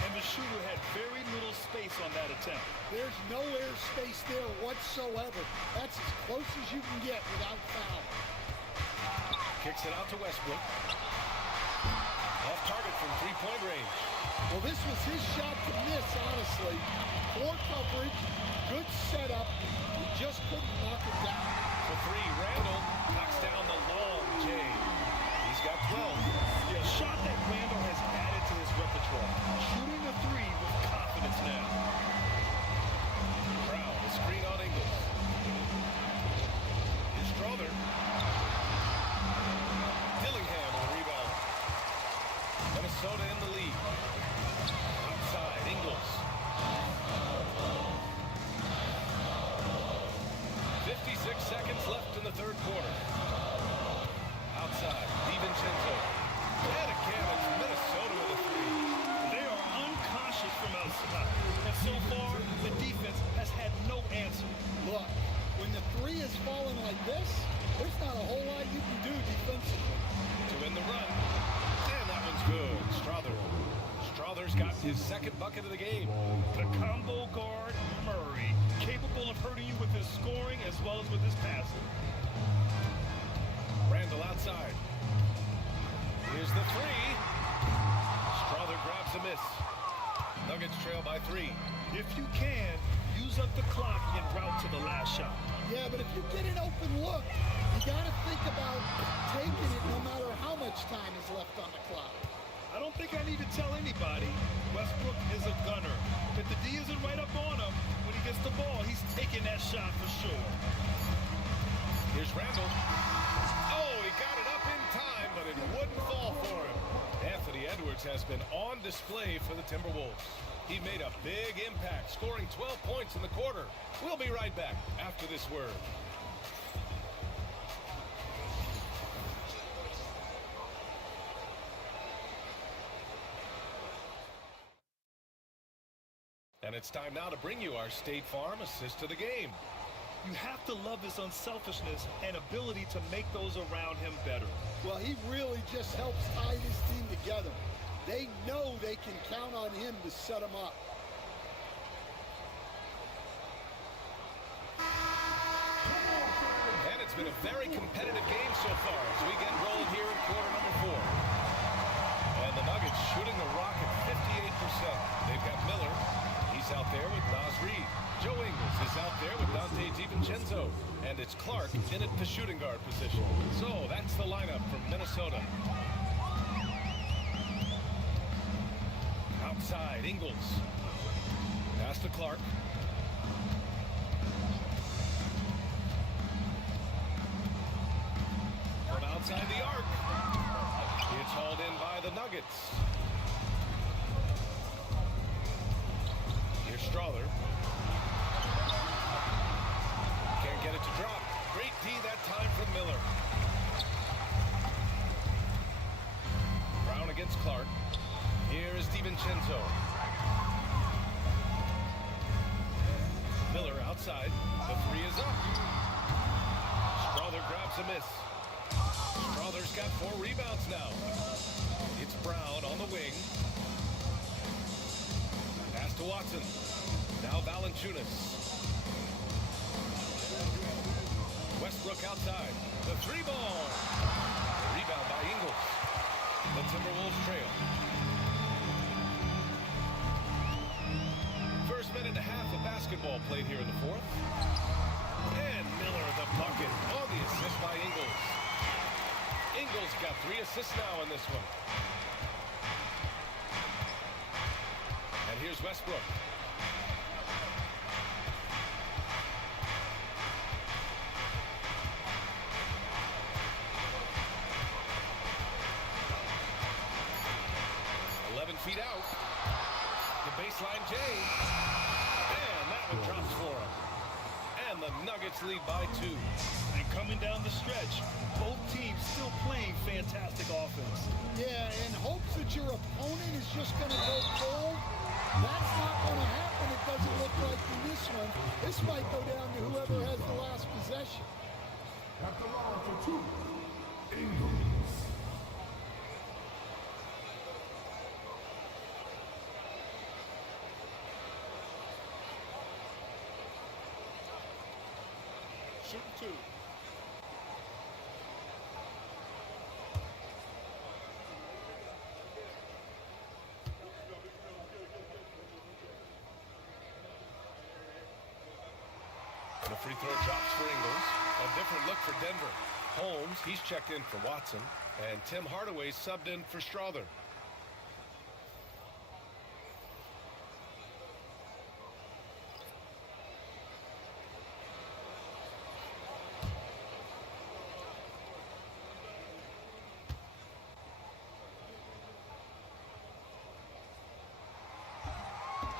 And the shooter had very little space on that attempt. There's no air space there whatsoever. That's as close as you can get without foul. Kicks it out to Westbrook. Off target from three-point range. Well, this was his shot to miss, honestly. Poor coverage, good setup. He just couldn't knock it down. For 3, Randall knocks down the long J. He's got 12. Yeah, a shot that Randall has added to his repertoire. Shooting a 3 with confidence now. Brown, the screen on Ingles. Here's Strother. Dillingham with the rebound. Minnesota in the lead. Outside, Ingles. 56 seconds left in the third quarter. Outside, DiVincenzo. And again, it's Minnesota with a 3. They are unconscious from outside. And so far, the defense has had no answer. Look, when the 3 is falling like this, there's not a whole lot you can do defensively. To win the run. And that one's good. Strother's got his second bucket of the game. The combo guard, Murray, capable of hurting you with his scoring as well as with his passing. Randall outside. Here's the 3. Strother grabs a miss. Nuggets trail by 3. If you can, use up the clock en route to the last shot. Yeah, but if you get an open look, you got to think about taking it no matter how much time is left on the clock. I don't think I need to tell anybody Westbrook is a gunner. If the D isn't right up on him, when he gets the ball, he's taking that shot for sure. Here's Randall. Oh, he got it up in time, but it wouldn't fall for him. Anthony Edwards has been on display for the Timberwolves. He made a big impact, scoring 12 points in the quarter. We'll be right back after this word. And it's time now to bring you our State Farm assist to the game. You have to love his unselfishness and ability to make those around him better. Well, he really just helps tie his team together. They know they can count on him to set them up. And it's been a very competitive game so far as we get rolling here in quarter number 4. And the Nuggets shooting the rock at 58%. They've got Miller. He's out there with Naz Reid. Joe Ingles is out there with Dante DiVincenzo. And it's Clark in at the shooting guard position. So that's the lineup from Minnesota. Outside, Ingles. Pass to Clark. From outside the arc. It's hauled in by the Nuggets. Here's Strother. Can't get it to drop. Great D that time from Miller. Brown against Clark. Here is DiVincenzo. Miller outside. The three is up. Strother grabs a miss. Strother's got 4 rebounds now. It's Brown on the wing. Pass to Watson. Now Valanciunas. Westbrook outside. The 3-ball. The rebound by Ingles. The Timberwolves trail. First minute and a half of basketball played here in the fourth. And Miller the bucket on the assist by Ingles. Ingles got 3 assists now in this one. And here's Westbrook. Feet out. The baseline J. And that one drops for him. And the Nuggets lead by 2. And coming down the stretch, both teams still playing fantastic offense. Yeah, in hopes that your opponent is just going to go cold. That's not going to happen. It doesn't look like in this one. This might go down to whoever has the last possession. At the line for 2, Ingles. Shoot 2. The free throw drops for Ingles. A different look for Denver. Holmes, he's checked in for Watson. And Tim Hardaway subbed in for Strother.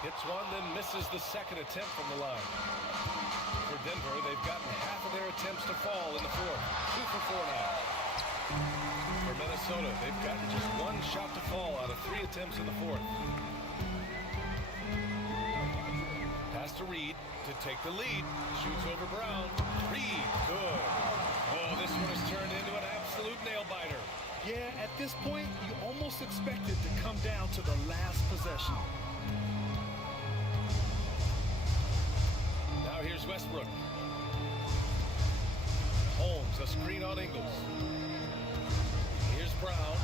Hits one, then misses the second attempt from the line. For Denver, they've gotten half of their attempts to fall in the fourth. 2 for 4 now. For Minnesota, they've gotten just 1 shot to fall out of 3 attempts in the fourth. Pass to Reed to take the lead. Shoots over Brown. Reed, good. Oh, this one has turned into an absolute nail-biter. Yeah, at this point, you almost expect it to come down to the last possession. Now here's Westbrook. Holmes, a screen on Ingles. Here's Brown,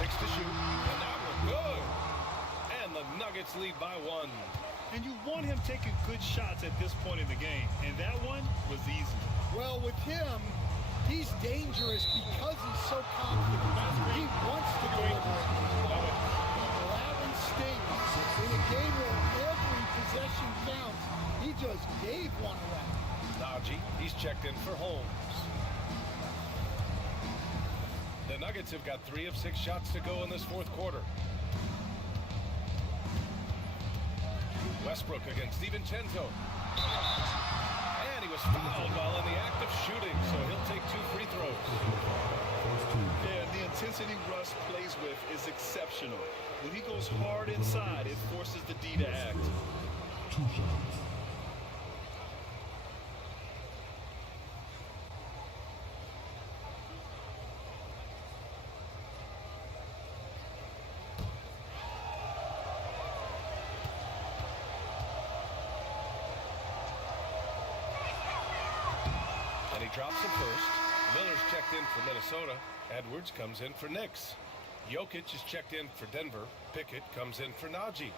6 to shoot, and that one good. And the Nuggets lead by 1. And you want him taking good shots at this point in the game, and that one was easy. Well, with him, he's dangerous because he's so confident. He wants to deliver it. That one stings. In a game where every possession counts, he just gave one away. Najee, he's checked in for Holmes. The Nuggets have got 3 of 6 shots to go in this fourth quarter. Westbrook against DiVincenzo. And he was fouled while in the act of shooting, so he'll take 2 free throws. Yeah, the intensity Russ plays with is exceptional. When he goes hard inside, it forces the D to act. 2 shots. And he drops it first. Miller's checked in for Minnesota. Edwards comes in for Knicks. Jokic is checked in for Denver. Pickett comes in for Najee.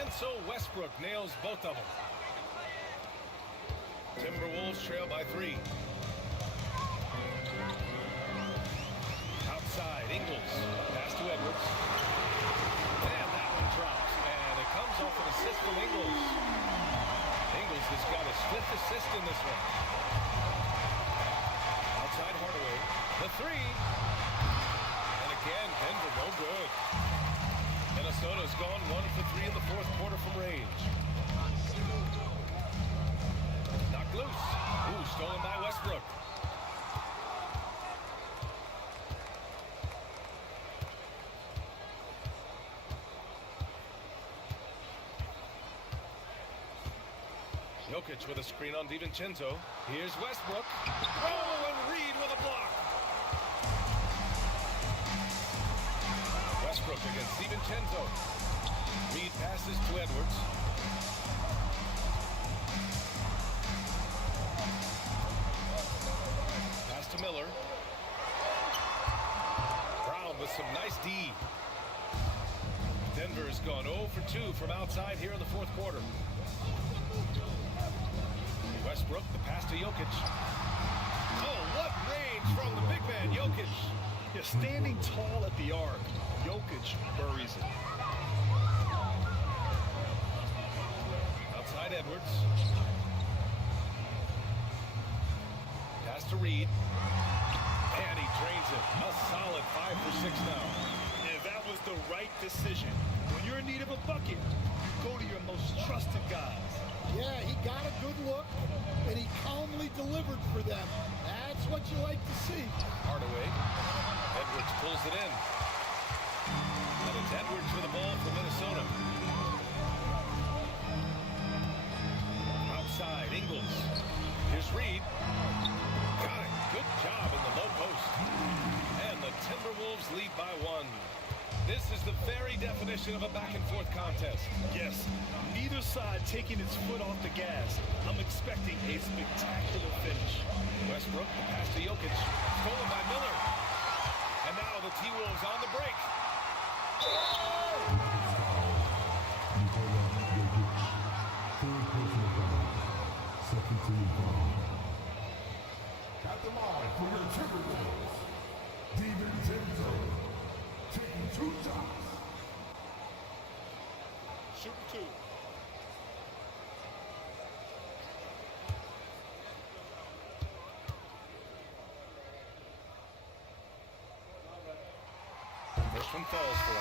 And And so Westbrook nails both of them. Timberwolves trail by 3. Outside, Ingles. Pass to Edwards. And that one drops. And it comes off an assist from Ingles. Ingles has got his 5th assist in this one. Outside Hardaway. The 3. And again, Denver no good. Minnesota's gone 1 for 3 in the 4th quarter from range. Knocked loose. Ooh, stolen by Westbrook. Jokic with a screen on DiVincenzo. Here's Westbrook. Oh, and Reed with a block. Westbrook against DiVincenzo. Reed passes to Edwards. Pass to Miller. Brown with some nice D. Denver has gone 0 for 2 from outside here in the 4th quarter. Westbrook, the pass to Jokic. Oh, what range from the big man, Jokic. Yeah, standing tall at the arc, Jokic buries it. Outside Edwards. Pass to Reed. And he drains it. A solid 5 for 6 now. And that was the right decision. When you're in need of a bucket, go to your most trusted guys. Yeah, he got a good look, and he calmly delivered for them. That's what you like to see. Hardaway. Edwards pulls it in. And it's Edwards with the ball for Minnesota. Outside, Ingles. Here's Reed. Got it. Good job in the low post. And the Timberwolves lead by 1. This is the very definition of a back-and-forth contest. Yes, neither side taking its foot off the gas. I'm expecting a spectacular finish. Westbrook, the pass to Jokic. Stolen by Miller. And now the T-Wolves on the break. Second team foul. At the line for your Timberwolves, DiVincenzo. Taking 2 shots. Shooting 2. First one falls for him.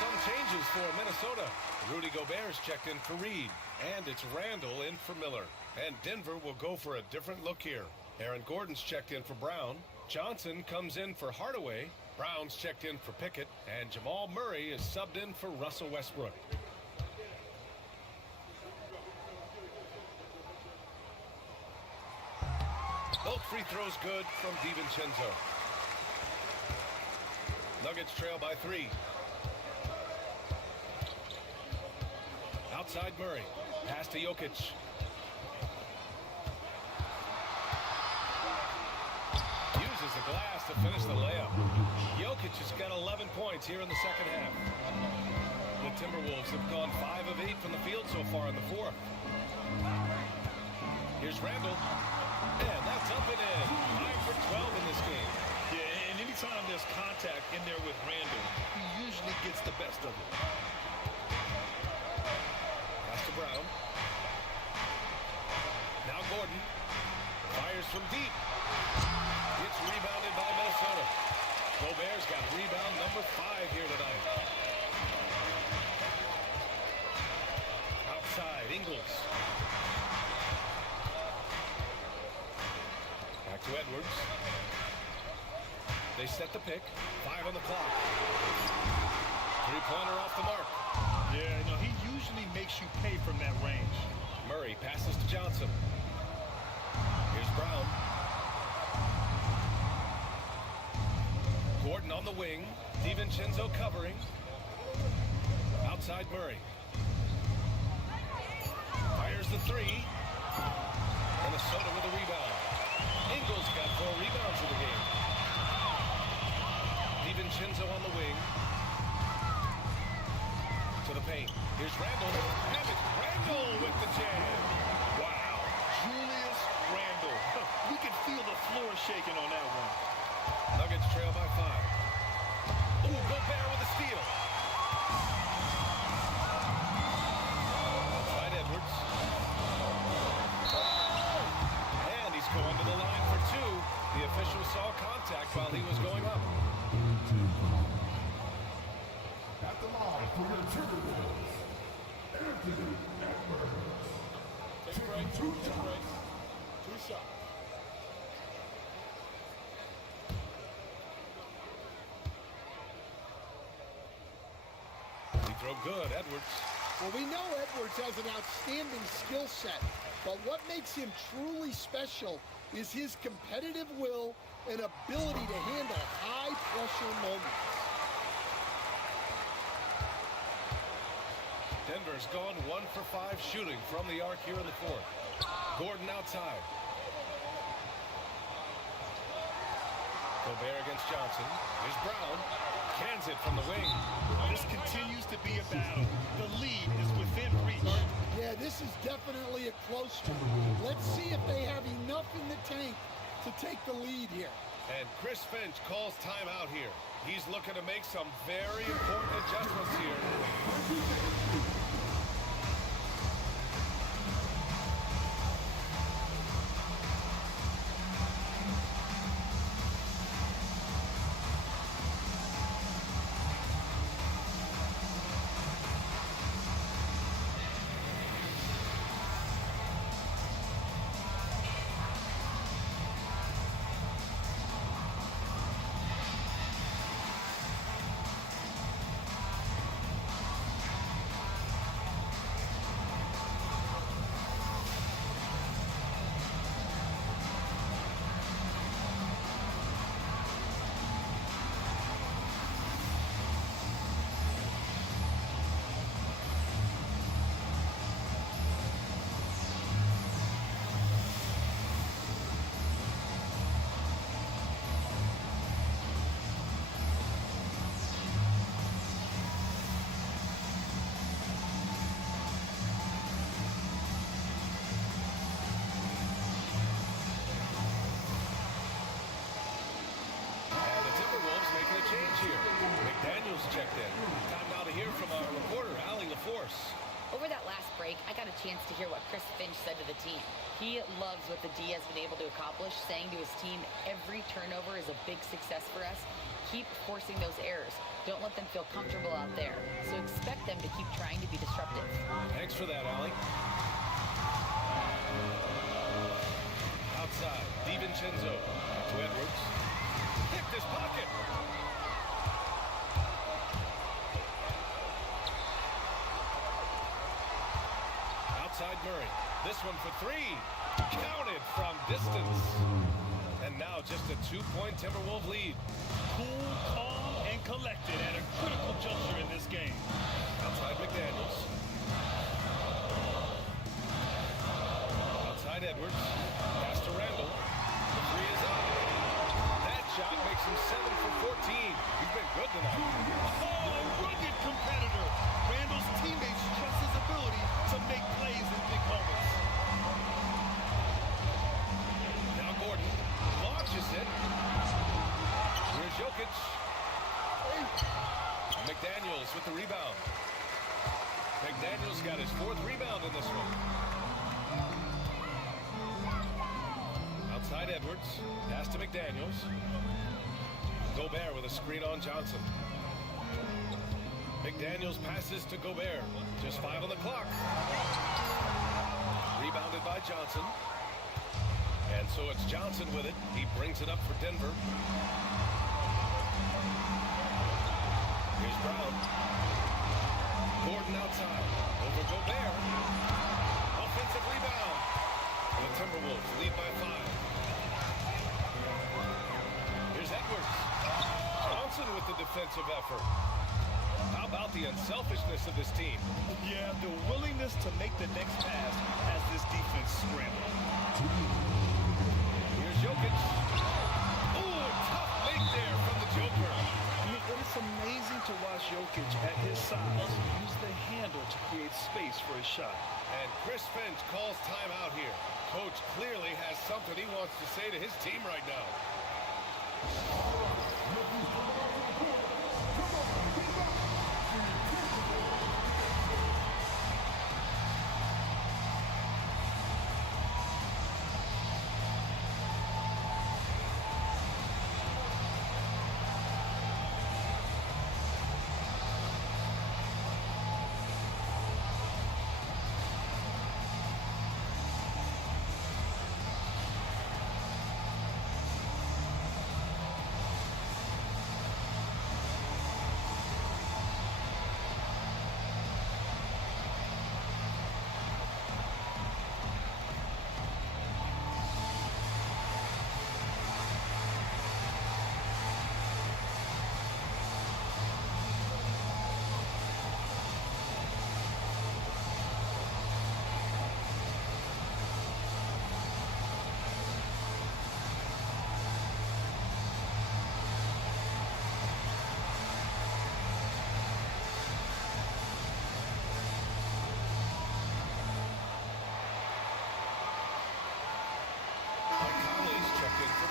Some changes for Minnesota. Rudy Gobert's checked in for Reed. And it's Randall in for Miller. And Denver will go for a different look here. Aaron Gordon's checked in for Brown. Johnson comes in for Hardaway. Brown's checked in for Pickett. And Jamal Murray is subbed in for Russell Westbrook. Both free throws good from DiVincenzo. Nuggets trail by 3. Outside Murray. Pass to Jokic. Uses the glass to finish the layup. Jokic has got 11 points here in the second half. The Timberwolves have gone 5 of 8 from the field so far in the 4th. Here's Randall. And that's up and in. 5 for 12 in this game. Yeah, and anytime there's contact in there with Randall, he usually gets the best of it. Pass to Brown. Now Gordon. Fires from deep. It's rebounded by Minnesota. Gobert's got rebound number 5 here tonight. Outside, Ingles. Back to Edwards. They set the pick. 5 on the clock. 3-pointer off the mark. Yeah, no, he usually makes you pay from that range. Murray passes to Johnson. Here's Brown. Gordon on the wing. DiVincenzo covering. Outside Murray. Fires the 3. Minnesota with a rebound. Ingles got 4 rebounds in the game. DiVincenzo on the wing. To the paint. Here's Randall. And it's Randall with the jam. Wow. Julius Randle. We could feel the floor shaking on that one. Nuggets trail by 5. Ooh, Gobert with a steal. Outside Edwards. And he's going to the line for 2. The official saw contact while he was going up. At the line for your Timberwolves, Anthony Edwards. Take a break. Two shots. He throw good, Edwards. Well, we know Edwards has an outstanding skill set, but what makes him truly special is his competitive will and ability to handle high-pressure moments. Denver's gone 1 for 5 shooting from the arc here in the 4th. Gordon outside. Gobert against Johnson. Here's Brown. Cans it from the wing. This continues to be a battle. The lead is within reach. Yeah, this is definitely a close one. Let's see if they have enough in the tank to take the lead here. And Chris Finch calls timeout here. He's looking to make some very important adjustments here. McDaniels checked in. Time now to hear from our reporter, Allie LaForce. Over that last break, I got a chance to hear what Chris Finch said to the team. He loves what the D has been able to accomplish, saying to his team, every turnover is a big success for us. Keep forcing those errors. Don't let them feel comfortable out there. So expect them to keep trying to be disruptive. Thanks for that, Allie. Outside, DiVincenzo to Edwards. Picked his pocket. Outside Murray. This one for 3. Counted from distance. And now just a 2-point Timberwolves lead. Cool, calm, and collected at a critical juncture in this game. Outside McDaniels. Outside Edwards. Pass to Randall. The 3 is up. That shot makes him 7 for 14. He's been good tonight. Oh, a rugged competitor. Randall's teammates trust his ability to make plays in big moments. Now Gordon launches it. Here's Jokic. McDaniels with the rebound. McDaniels got his 4th rebound in this one. Outside Edwards. Pass to McDaniels. Gobert with a screen on Johnson. McDaniels passes to Gobert. Just 5 on the clock. Rebounded by Johnson. And so it's Johnson with it. He brings it up for Denver. Here's Brown. Gordon outside. Over Gobert. Offensive rebound. The Timberwolves lead by 5. Here's Edwards. Johnson with the defensive effort. How about the unselfishness of this team? Yeah, the willingness to make the next pass as this defense scrambles. Here's Jokic. Ooh, tough make there from the Joker. I mean, it's amazing to watch Jokic at his size use the handle to create space for his shot. And Chris Finch calls timeout here. Coach clearly has something he wants to say to his team right now.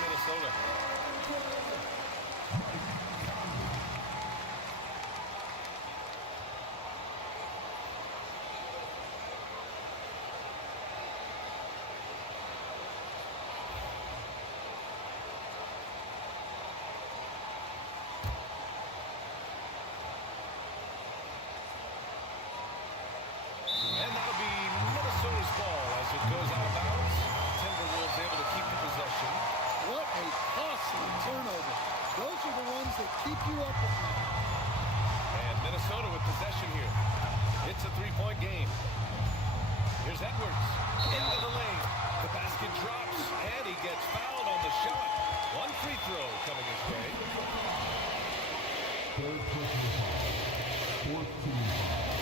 Minnesota. And that'll be Minnesota's ball as it goes out of bounds. Timberwolves able to keep the possession. What a costly turnover. Those are the ones that keep you up at night. And Minnesota with possession here. It's a three-point game. Here's Edwards into the lane. The basket drops, and he gets fouled on the shot. One free throw coming his way. Third personal foul. Fourth team foul.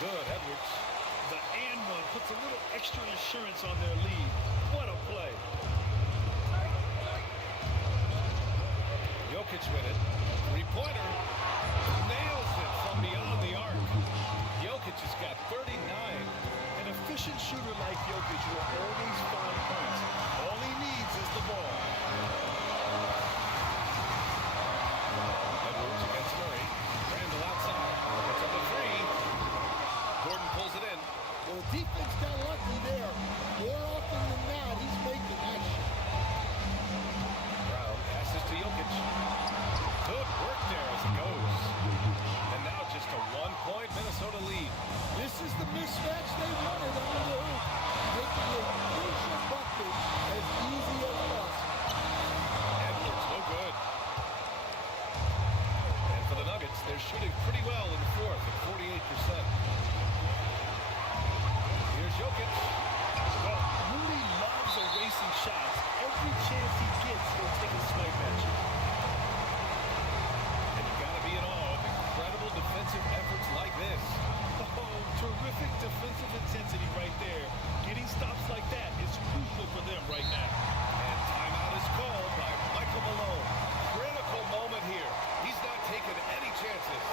Good, Edwards. The and one puts a little extra insurance on their lead. What a play. Jokic with it. Three-pointer. Nails it from beyond the arc. Jokic has got 39. An efficient shooter like Jokic will always find points. All he needs is the ball. Edwards against Murray. Randall outside. Gets up the three. Gordon pulls it in. Well, the defense got lucky there. More often than not, he's making that shot. Brown passes to Jokic. Good work there as it goes. And now just a one-point Minnesota lead. This is the mismatch they wanted on the hoop. Making a crucial bucket as easy as possible. Edwards, no good. And for the Nuggets, they're shooting pretty well in the fourth at 48%. Here's Jokic. Well, Rudy loves erasing shots. Every chance he gets, he'll take a swipe at you. And you got to be in awe of incredible defensive efforts like this. Oh, terrific defensive intensity right there. Getting stops like that is crucial for them right now. And timeout is called by Michael Malone. Critical moment here. He's not taking any chances.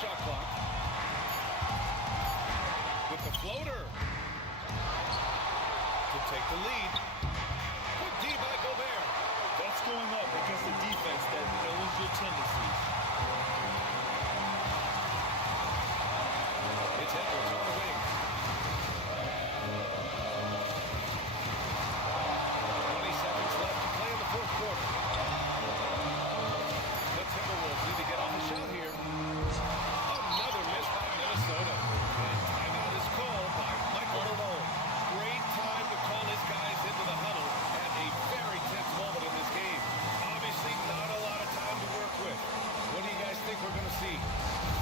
shot clock. With the floater. To take the lead. Good D by Gobert. That's going up against the defense that knows your tendencies. It's Edwards on the wing. 20 seconds left to play in the fourth quarter. The Timberwolves need to get on the shot here. Another miss by Minnesota. And timeout is called by Michael Malone. Great time to call his guys into the huddle at a very tense moment in this game. Obviously not a lot of time to work with. What do you guys think we're going to see?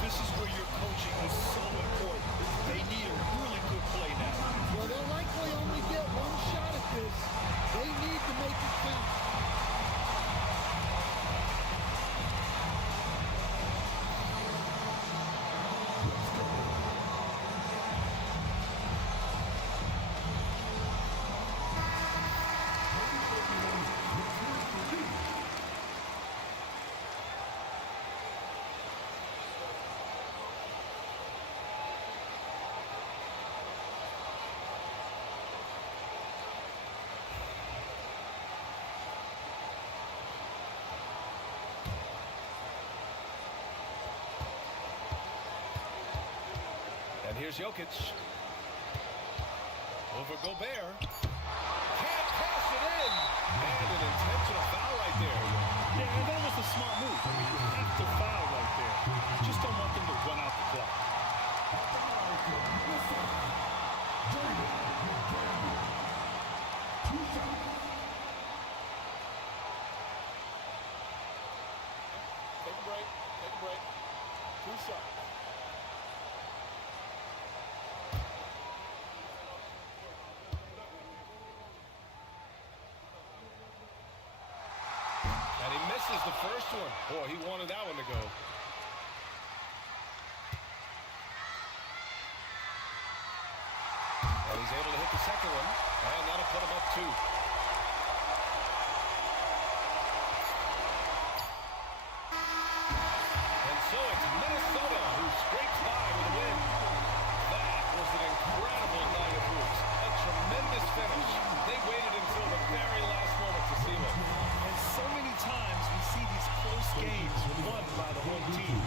This is where your coaching is so important. They need a really good play now. Well, they'll likely only get one shot at this. They need to make it count. And here's Jokic. Over Gobert. Can't pass it in. And an intentional foul right there. Yeah, and that was a smart move. You have to foul right there. You just don't want them to run out the clock. Take a break. Take a break. 2 shots. And he misses the first one. Boy, he wanted that one to go. And he's able to hit the second one. And that'll put him up 2. And so it's Minnesota who scrapes by with a win. That was an incredible night of hoops. A tremendous finish. They waited until the very last moment to seal it. And so many times we see these close games won by the home team.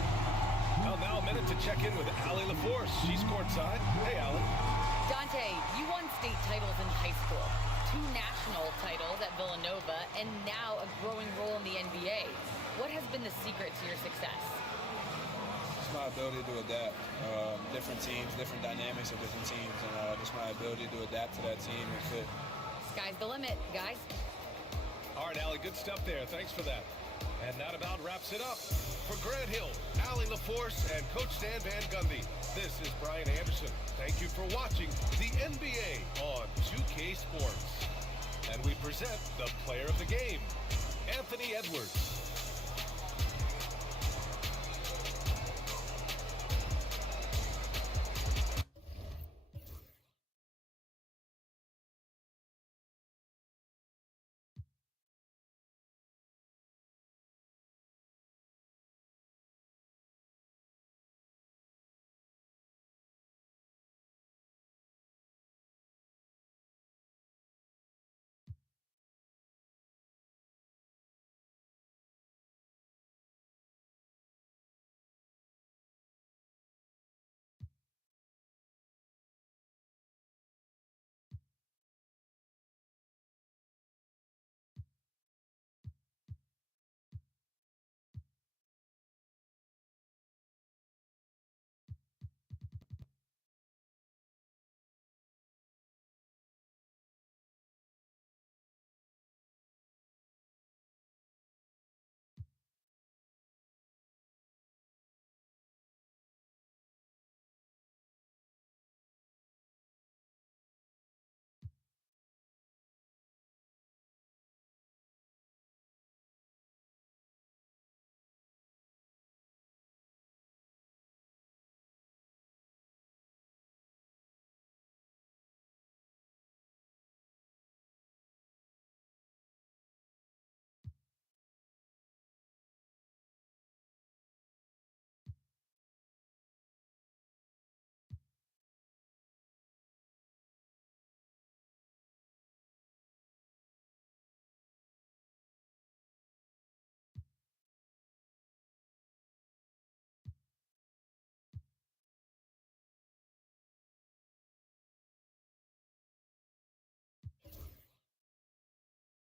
Well, now a minute to check in with Allie LaForce. She's courtside. Hey, Allie. Dante, you won state titles in high school, 2 national titles at Villanova, and now a growing role in the NBA. What has been the secret to your success? Just my ability to adapt. Different teams, different dynamics of different teams, and just my ability to adapt to that team and fit. Sky's the limit, guys. All right, Allie, good stuff there. Thanks for that. And that about wraps it up. For Grant Hill, Allie LaForce, and Coach Stan Van Gundy, this is Brian Anderson. Thank you for watching the NBA on 2K Sports. And we present the player of the game, Anthony Edwards.